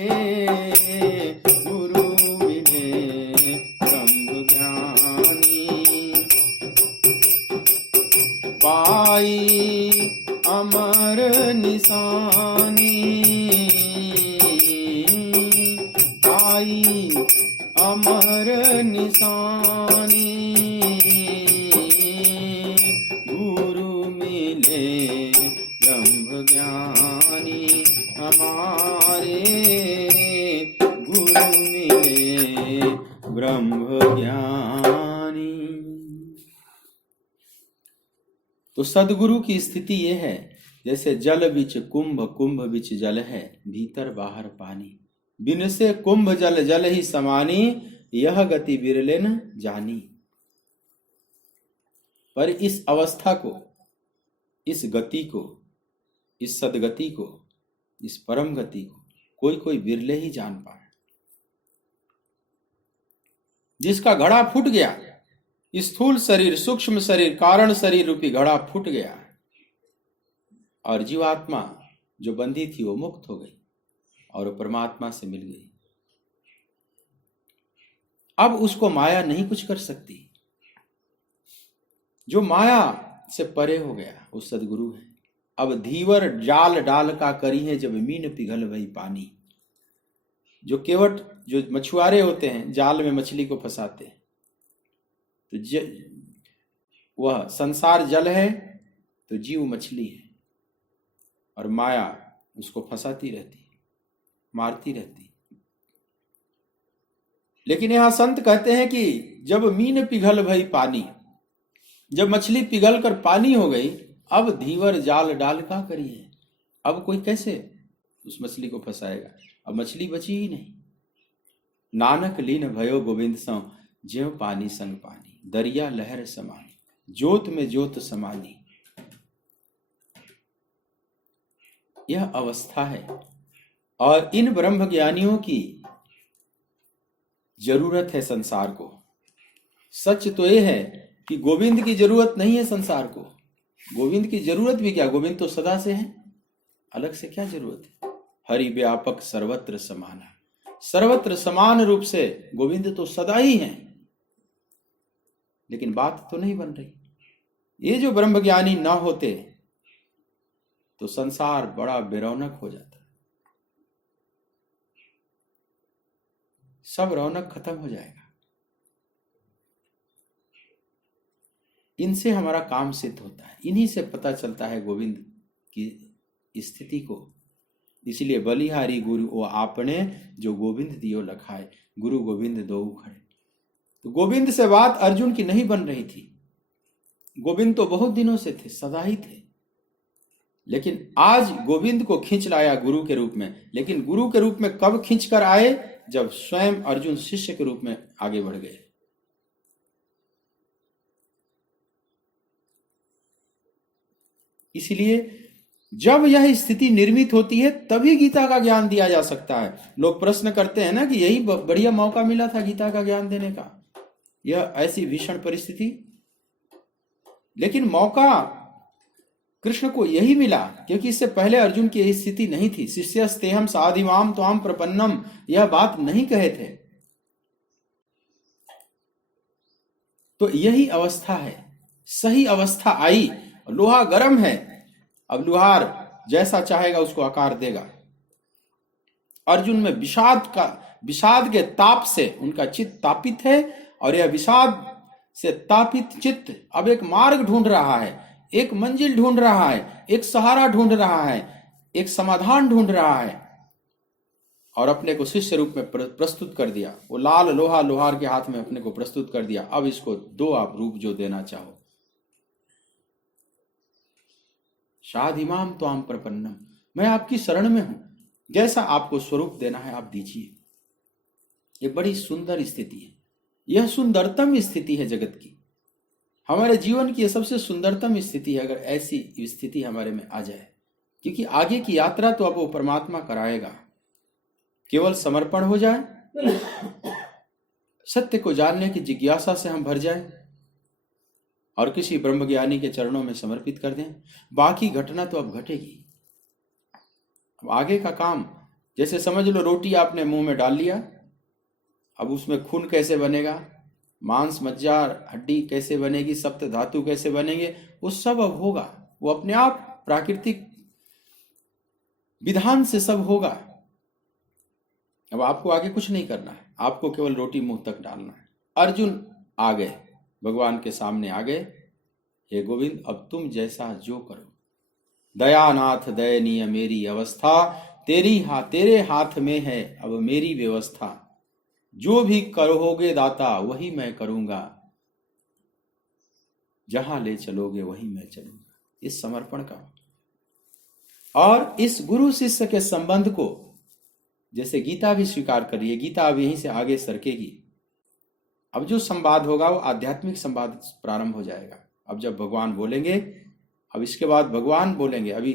आई अमर निशानी, आई अमर निशानी, गुरु मिले ब्रह्म ज्ञानी हमारे, गुरु मिले ब्रह्म ज्ञानी। तो सदगुरु की स्थिति यह है, जैसे जल बिच कुंभ, कुंभ बिच जल है, भीतर बाहर पानी, बिन से कुंभ जल जल ही समानी, यह गति बिरले न जानी। पर इस अवस्था को, इस गति को, इस सदगति को, इस परम गति को कोई कोई बिरले ही जान पाए। जिसका घड़ा फूट गया, स्थूल शरीर, सूक्ष्म शरीर, कारण शरीर रूपी घड़ा फूट गया और जीवात्मा जो बंधी थी वो मुक्त हो गई और वो परमात्मा से मिल गई। अब उसको माया नहीं कुछ कर सकती। जो माया से परे हो गया वो सदगुरु है। अब धीवर जाल डाल का करी है, जब मीन पिघल वही पानी। जो केवट, जो मछुआरे होते हैं, जाल में मछली को फंसाते हैं, तो वह संसार जल है तो जीव मछली है और माया उसको फंसाती रहती, मारती रहती। लेकिन यहां संत कहते हैं कि जब मीन पिघल भई पानी, जब मछली पिघल कर पानी हो गई, अब धीवर जाल डाल का करी है। अब कोई कैसे उस मछली को फंसाएगा? अब मछली बची ही नहीं। नानक लीन भयो गोविंद सौ, ज्यों पानी संग पानी, दरिया लहर समानी, जोत में जोत समानी। यह अवस्था है और इन ब्रह्म ज्ञानियों की जरूरत है संसार को। सच तो यह है कि गोविंद की जरूरत नहीं है संसार को। गोविंद की जरूरत भी क्या, गोविंद तो सदा से है, अलग से क्या जरूरत है। हरि व्यापक सर्वत्र समाना, सर्वत्र समान रूप से गोविंद तो सदा ही है। लेकिन बात तो नहीं बन रही। ये जो ब्रह्मज्ञानी ना होते तो संसार बड़ा बेरौनक हो जाता, सब रौनक खत्म हो जाएगा। इनसे हमारा काम सिद्ध होता है, इन्हीं से पता चलता है गोविंद की स्थिति को। इसलिए बलिहारी गुरु वो आपने, जो गोविंद दियो लखाए, गुरु गोविंद दो खड़े। तो गोविंद से बात अर्जुन की नहीं बन रही थी। गोविंद तो बहुत दिनों से थे, सदा ही थे, लेकिन आज गोविंद को खींच लाया गुरु के रूप में। लेकिन गुरु के रूप में कब खींच कर आए? जब स्वयं अर्जुन शिष्य के रूप में आगे बढ़ गए। इसलिए जब यह स्थिति निर्मित होती है तभी गीता का ज्ञान दिया जा सकता है। लोग प्रश्न करते हैं ना कि यही बढ़िया मौका मिला था गीता का ज्ञान देने का, यह ऐसी भीषण परिस्थिति। लेकिन मौका कृष्ण को यही मिला क्योंकि इससे पहले अर्जुन की यही स्थिति नहीं थी। शिष्यस्तेहम साधिमाम त्वाम प्रपन्नम, यह बात नहीं कहे थे। तो यही अवस्था है, सही अवस्था आई। लोहा गर्म है, अब लोहार जैसा चाहेगा उसको आकार देगा। अर्जुन में विषाद के ताप से उनका चित्त तापित है और यह विषाद से तापित चित्त अब एक मार्ग ढूंढ रहा है, एक मंजिल ढूंढ रहा है, एक सहारा ढूंढ रहा है, एक समाधान ढूंढ रहा है और अपने को शिष्य रूप में प्रस्तुत कर दिया। वो लाल लोहा लोहार के हाथ में अपने को प्रस्तुत कर दिया। अब इसको दो आप रूप जो देना चाहो। शाधिमाम त्वाम प्रपन्नम, मैं आपकी शरण में हूं, जैसा आपको स्वरूप देना है आप दीजिए। ये बड़ी सुंदर स्थिति है, यह सुंदरतम स्थिति है जगत की। हमारे जीवन की यह सबसे सुंदरतम स्थिति है अगर ऐसी स्थिति हमारे में आ जाए, क्योंकि आगे की यात्रा तो अब वो परमात्मा कराएगा। केवल समर्पण हो जाए, सत्य को जानने की जिज्ञासा से हम भर जाए और किसी ब्रह्मज्ञानी के चरणों में समर्पित कर दें। बाकी घटना तो अब घटेगी। अब आगे का काम, जैसे समझ लो रोटी आपने मुंह में डाल लिया, अब उसमें खून कैसे बनेगा, मांस मज्जा हड्डी कैसे बनेगी, सप्त धातु कैसे बनेंगे, वो सब अब होगा। वो अपने आप प्राकृतिक विधान से सब होगा। अब आपको आगे कुछ नहीं करना है, आपको केवल रोटी मुंह तक डालना है। अर्जुन आ गए, भगवान के सामने आ गए, हे गोविंद अब तुम जैसा जो करो। दयानाथ दयनीय मेरी अवस्था, तेरे हाथ में है अब मेरी व्यवस्था। जो भी करोगे दाता वही मैं करूंगा, जहां ले चलोगे वही मैं चलूंगा। इस समर्पण का और इस गुरु शिष्य के संबंध को जैसे गीता भी स्वीकार कर रही है, गीता अब यहीं से आगे सरकेगी। अब जो संवाद होगा वो आध्यात्मिक संवाद प्रारंभ हो जाएगा। अब जब भगवान बोलेंगे, अब इसके बाद भगवान बोलेंगे। अभी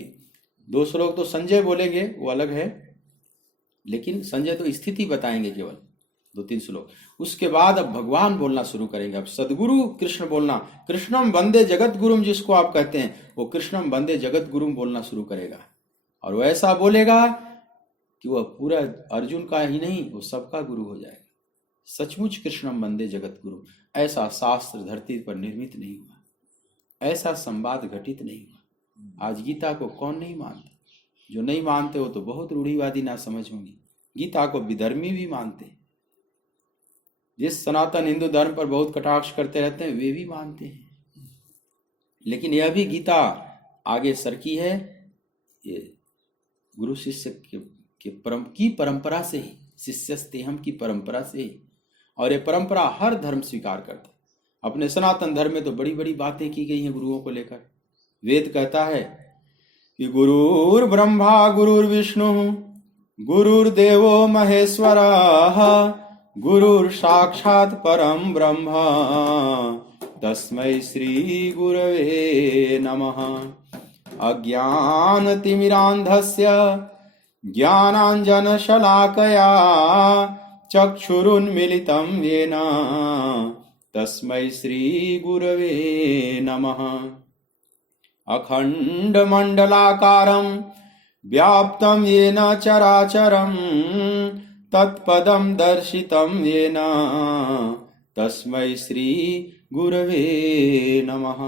2 श्लोक तो संजय बोलेंगे, वो अलग है, लेकिन संजय तो स्थिति बताएंगे केवल 2-3 श्लोक। उसके बाद अब भगवान बोलना शुरू करेंगे। अब सदगुरु कृष्ण बोलना, कृष्णम वंदे जगत गुरुम जिसको आप कहते हैं, वो कृष्णम वंदे जगत गुरुम बोलना शुरू करेगा। और वो ऐसा बोलेगा कि वह पूरा अर्जुन का ही नहीं, वो सबका गुरु हो जाएगा। सचमुच कृष्णम वंदे जगत गुरु। ऐसा शास्त्र धरती पर निर्मित नहीं हुआ, ऐसा संवाद घटित नहीं हुआ। आज गीता को कौन नहीं मानता? जो नहीं मानते वो तो बहुत रूढ़िवादी ना समझ होंगी। गीता को विधर्मी भी मानते, जिस सनातन हिंदू धर्म पर बहुत कटाक्ष करते रहते हैं वे भी मानते हैं। लेकिन यह भी गीता आगे सरकी है, ये गुरु शिष्य की परंपरा से ही, शिष्यस्तेहम की परंपरा से ही। और ये परंपरा हर धर्म स्वीकार करता है। अपने सनातन धर्म में तो बड़ी बड़ी बातें की गई हैं गुरुओं को लेकर। वेद कहता है कि गुरुर् ब्रह्मा गुरुर्विष्णु गुरुर्देवो महेश्वरः गुरुर् साक्षात् परम ब्रह्म तस्मै श्री गुरवे नमः। अज्ञानतिमिरान्धस्य ज्ञानाञ्जनशलाकया चक्षुरुन्मीलितं येन तस्मै श्री गुरवे नमः। अखण्डमण्डलाकारं व्याप्तं येन चराचरं तत्पदं दर्शितं येन तस्मै श्री गुरवे नमः।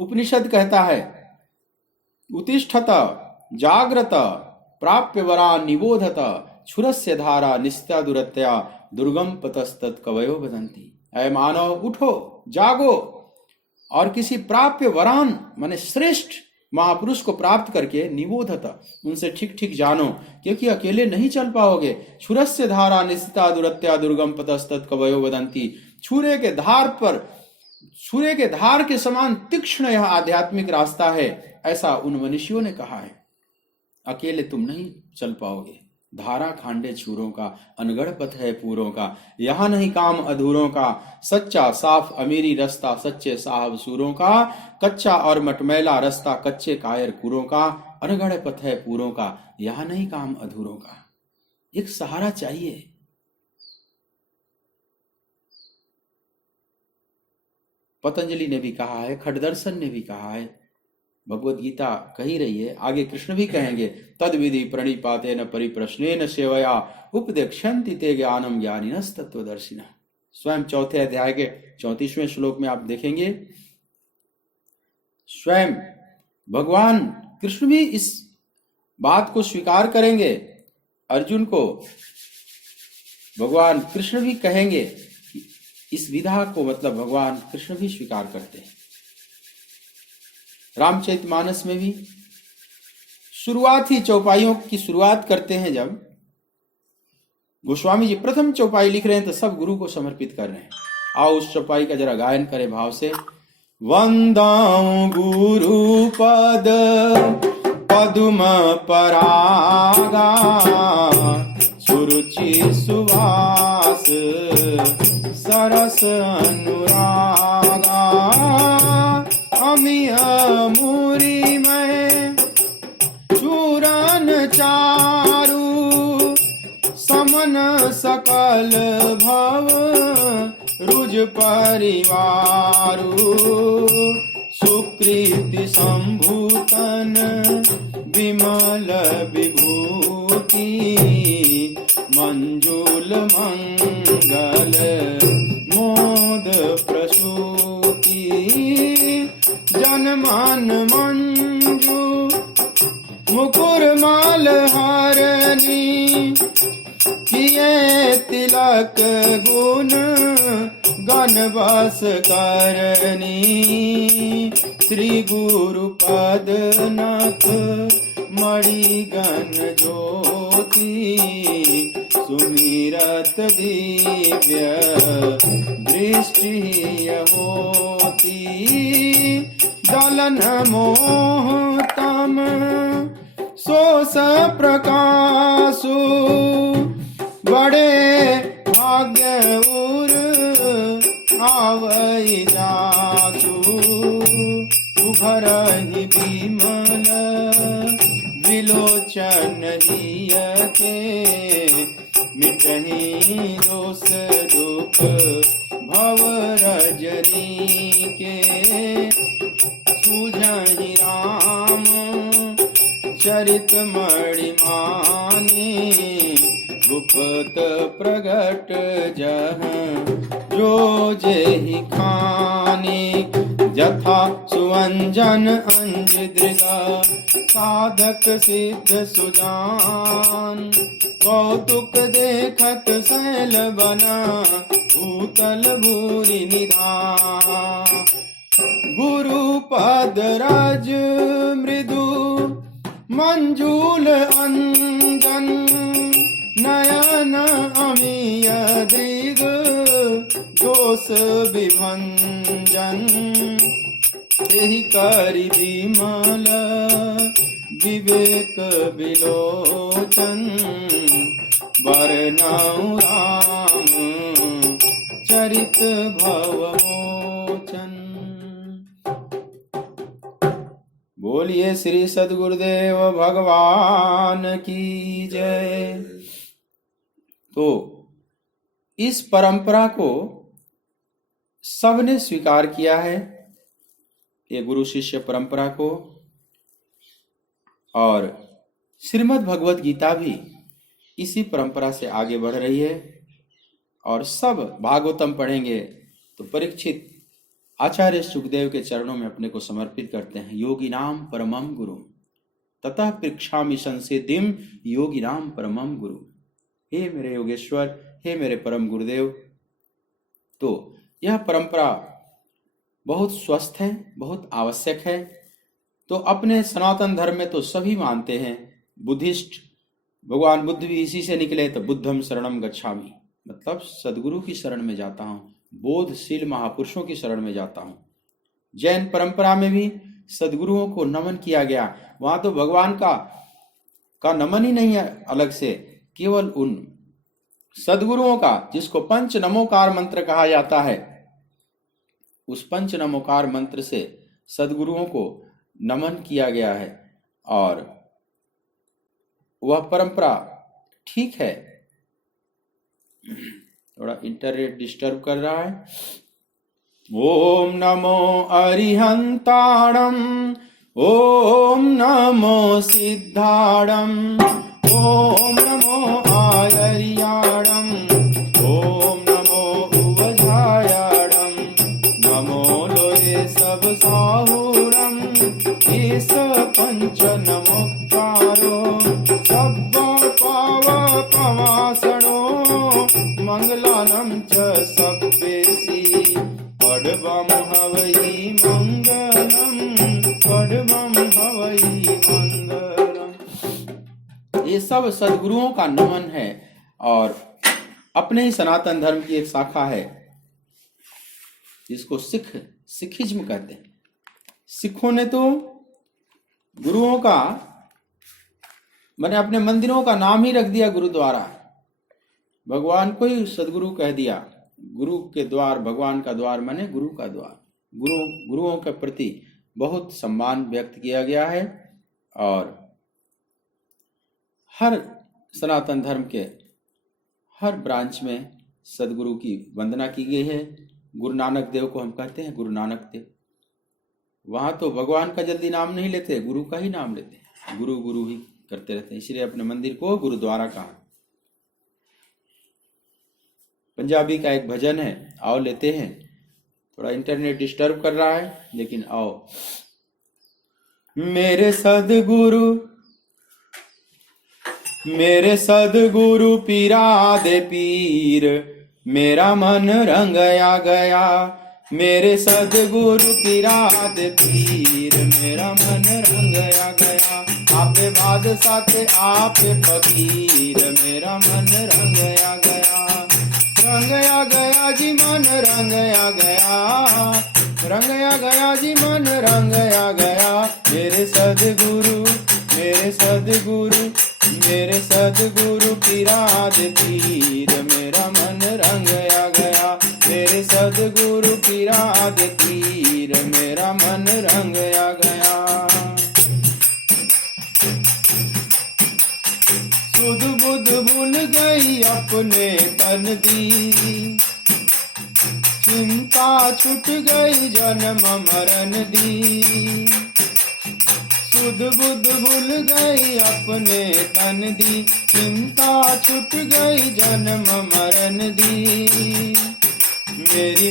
उपनिषद कहता है उत्तिष्ठत जाग्रत प्राप्य वरा निबोधत क्षुरस्य धारा निस्त्या दुरत्या दुर्गम पतस्तत् कवयो वदन्ति। ऐ मानव उठो, जागो और किसी प्राप्य वरान माने श्रेष्ठ महापुरुष को प्राप्त करके निबोधत, उनसे ठीक ठीक जानो, क्योंकि अकेले नहीं चल पाओगे। क्षुरस्य धारा निस्त्या दुरत्या दुर्गम पतस्तत् कवयो वदन्ति। छुरे के धार के समान तीक्ष्ण यह आध्यात्मिक रास्ता है, ऐसा उन मनुष्यों ने कहा है। अकेले तुम नहीं चल पाओगे। धारा खांडे छूरों का, अनगढ़ पथ है पूरों का, यहाँ नहीं काम अधूरों का। सच्चा साफ अमीरी रास्ता सच्चे साहब सूरों का, कच्चा और मटमैला रास्ता कच्चे कायर कुरों का। अनगढ़ पथ है पूरों का, यहाँ नहीं काम अधूरों का। एक सहारा चाहिए। पतंजलि ने भी कहा है, खडदर्शन ने भी कहा है, भगवत गीता कही रही है, आगे कृष्ण भी कहेंगे, तद विधि प्रणिपातेन परिप्रश्नेन सेवया उपदेक्षन्ति ते ज्ञानम ज्ञानिनस् तत्वदर्शिनः। स्वयं 4थे अध्याय के 34वें श्लोक में आप देखेंगे, स्वयं भगवान कृष्ण भी इस बात को स्वीकार करेंगे। अर्जुन को भगवान कृष्ण भी कहेंगे कि इस विधा को मतलब भगवान कृष्ण भी स्वीकार करते हैं। रामचरितमानस में भी शुरुआत ही चौपाइयों की शुरुआत करते हैं। जब गोस्वामी जी प्रथम चौपाई लिख रहे हैं तो सब गुरु को समर्पित कर रहे हैं। आओ उस चौपाई का जरा गायन करें भाव से। वंदं गुरु पद पदुम परागा सुरुचि सुवास सरस अनुरागा अमिय मुरी में चूरन चारु समन सकल भव रुज परिवारु सुकृति संभूतन विमल विभूति मंजुल मंगल मोद प्रसूति जन मान मंजू मुकुर माल हारनी किए तिलक गुण गण बस करनी श्री गुरु पद नख मणि गण ज्योति सुमिरत दिव्य दृष्टि होती दलन मोह तम सोस प्रकाशु बड़े भाग्य उर आवई जासु उभरहि विमल विलोचन हियके मिटहि दोष दुख भव रजनी के सूझहि राम चरित मणिमानी गुप्त प्रगट जह जो जेहि खानी यथा सुअंजन अंज दृगा साधक सिद्ध सुजान कौतुक देखत शैल बना भूतल भूरि निधान गुरु पद रज मृदु मंजूल अंजन नयन अमीय दृग दोष विभंजन एहि करि विमल विवेक विलोचन बरनउ राम चरित भवमोचन। बोलिए श्री सद्गुरुदेव भगवान की जय। तो इस परंपरा को सबने स्वीकार किया है, ये गुरु शिष्य परंपरा को, और श्रीमद् भगवत गीता भी इसी परंपरा से आगे बढ़ रही है। और सब भागवतम पढ़ेंगे तो परीक्षित आचार्य सुखदेव के चरणों में अपने को समर्पित करते हैं। योगी नाम परमम गुरु ततः पृक्षामि संसिद्धिम योगी नाम परमम गुरु। हे मेरे योगेश्वर, हे मेरे परम गुरुदेव। तो यह परंपरा बहुत स्वस्थ है, बहुत आवश्यक है। तो अपने सनातन धर्म में तो सभी मानते हैं, बुद्धिस्ट, भगवान बुद्ध भी इसी से निकले। तो बुद्धम शरणम गच्छामि, मतलब सदगुरु की शरण में जाता हूँ, बोधशील महापुरुषों की शरण में जाता हूँ। जैन परंपरा में भी सदगुरुओं को नमन किया गया। वहां तो भगवान का नमन ही नहीं है अलग से, केवल उन सदगुरुओं का, जिसको पंच नमोकार मंत्र कहा जाता है, उस पंच नमोकार मंत्र से सदगुरुओं को नमन किया गया है। और वह परंपरा ठीक है। थोड़ा इंटरनेट डिस्टर्ब कर रहा है। ओम नमो अरिहंताणम, ओम नमो सिद्धाणम, ओम नमो आयर्याणम, ओम नमो उवझायाणम, नमो लोये सब साहुरम, इस पंच नमोकारो सब पाव पवासणो मंगलानम च सब्बेसी पढ़वम हवई मंगलम, पढ़वम हवई मंगलम। ये सब सदगुरुओं का नमन है और अपने ही सनातन धर्म की एक शाखा है जिसको सिखिज्म कहते हैं। सिखों ने तो गुरुओं का, मैंने अपने मंदिरों का नाम ही रख दिया गुरुद्वारा। भगवान को ही सदगुरु कह दिया। गुरु के द्वार, भगवान का द्वार माने गुरु का द्वार। गुरुओं के प्रति बहुत सम्मान व्यक्त किया गया है। और हर सनातन धर्म के हर ब्रांच में सदगुरु की वंदना की गई है। गुरु नानक देव को हम कहते हैं गुरु नानक देव। वहां तो भगवान का जल्दी नाम नहीं लेते, गुरु का ही नाम लेते हैं, गुरु गुरु ही करते रहते हैं। इसलिए अपने मंदिर को गुरुद्वारा कहा। पंजाबी का एक भजन है, आओ लेते हैं। थोड़ा इंटरनेट डिस्टर्ब कर रहा है, लेकिन आओ मेरे सदगुरु पीरा दे पीर, मेरा मन रंगया गया। मेरे सदगुरु पीरा दे पीर, मेरा मन रंगया गया। आपे बादशाह ते आपे फकीर, मेरा मन रंगया गया। रंगया गया जी मन रंगया गया, रंगया गया जी मन रंगया गया। मेरे सदगुरु मेरे सदगुरु पीरा दे पीर, मेरा मन रंगया गया। मेरे सदगुरु पीरा दे पीर, मेरा मन रंगया गया। सुध बुध भूल गई अपने तन दी, चिंता छूट गई जन्म मरण दी। सुध बुध भूल गई अपने तन दी, चिंता छूट गई जन्म मरण दी। मेरी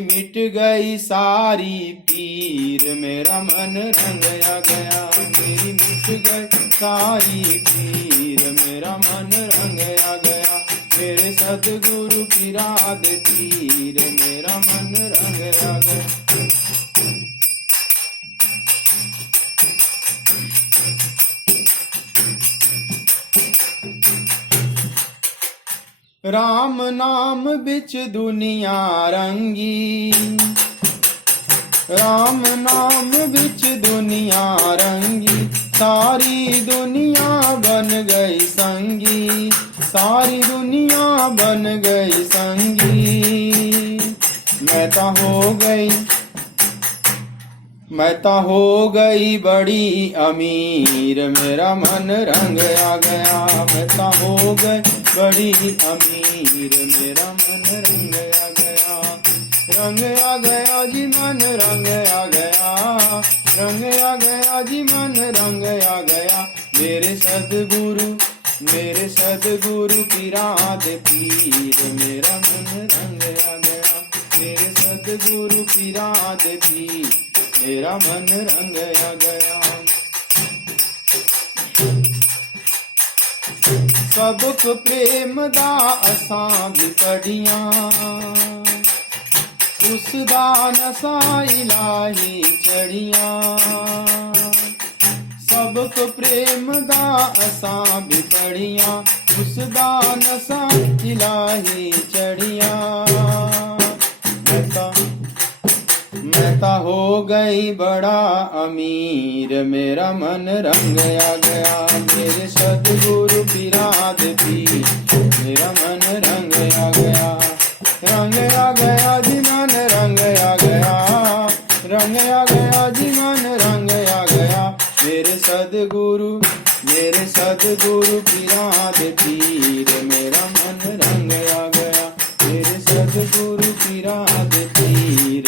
मिट गई सारी पीर, मेरा मन रंगया गया। मेरी मिट गई सारी पीर, मेरा मन रंगया गया। मेरे सदगुरु पीरा दे पीर, मेरा मन रंगया गया। राम नाम बिच दुनिया रंगी, राम नाम बिच दुनिया रंगी। सारी दुनिया बन गई संगी, सारी दुनिया बन गई संगी। मैं तो हो गई बड़ी अमीर, मेरा मन रंगया गया। मैं तो हो गई बड़ी अमीर, मेरा मन रंगया गया। रंगया गया जी मन रंगया गया, रंगया गया जी मन रंगया गया। मेरे सदगुरु पीरा दे पीर, मेरा मन रंगया गया। मेरे सदगुरु पीरा दे पीर, मेरा मन रंगया गया। सबक प्रेम दा असां भी पढ़ियां, उस दा नशा इलाही चढ़ियां। सबक प्रेम दा असां भी पढ़ियां, उस दा नशा इलाही चढ़ियां। मैं तो हो गई बड़ा अमीर, मेरा मन रंगया गया। मेरे सदगुरु पीरा दे पीर, मेरा मन रंगया गया। रंगया गया जी मन रंगया गया, रंगया गया जी मन रंगया गया। मेरे सदगुरु पीरा दे पीर, मेरा मन रंगया गया। मेरे सदगुरु पीरा दे पीर,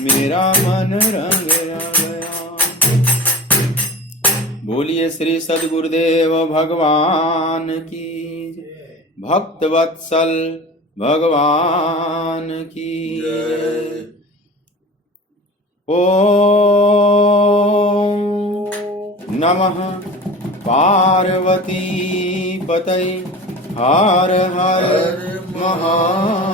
मेरा मन रंगया गया। बोलिए श्री सद्गुरुदेव भगवान की, भक्त वत्सल भगवान की। ओम नमः पार्वती पतये, हर हर महादेव।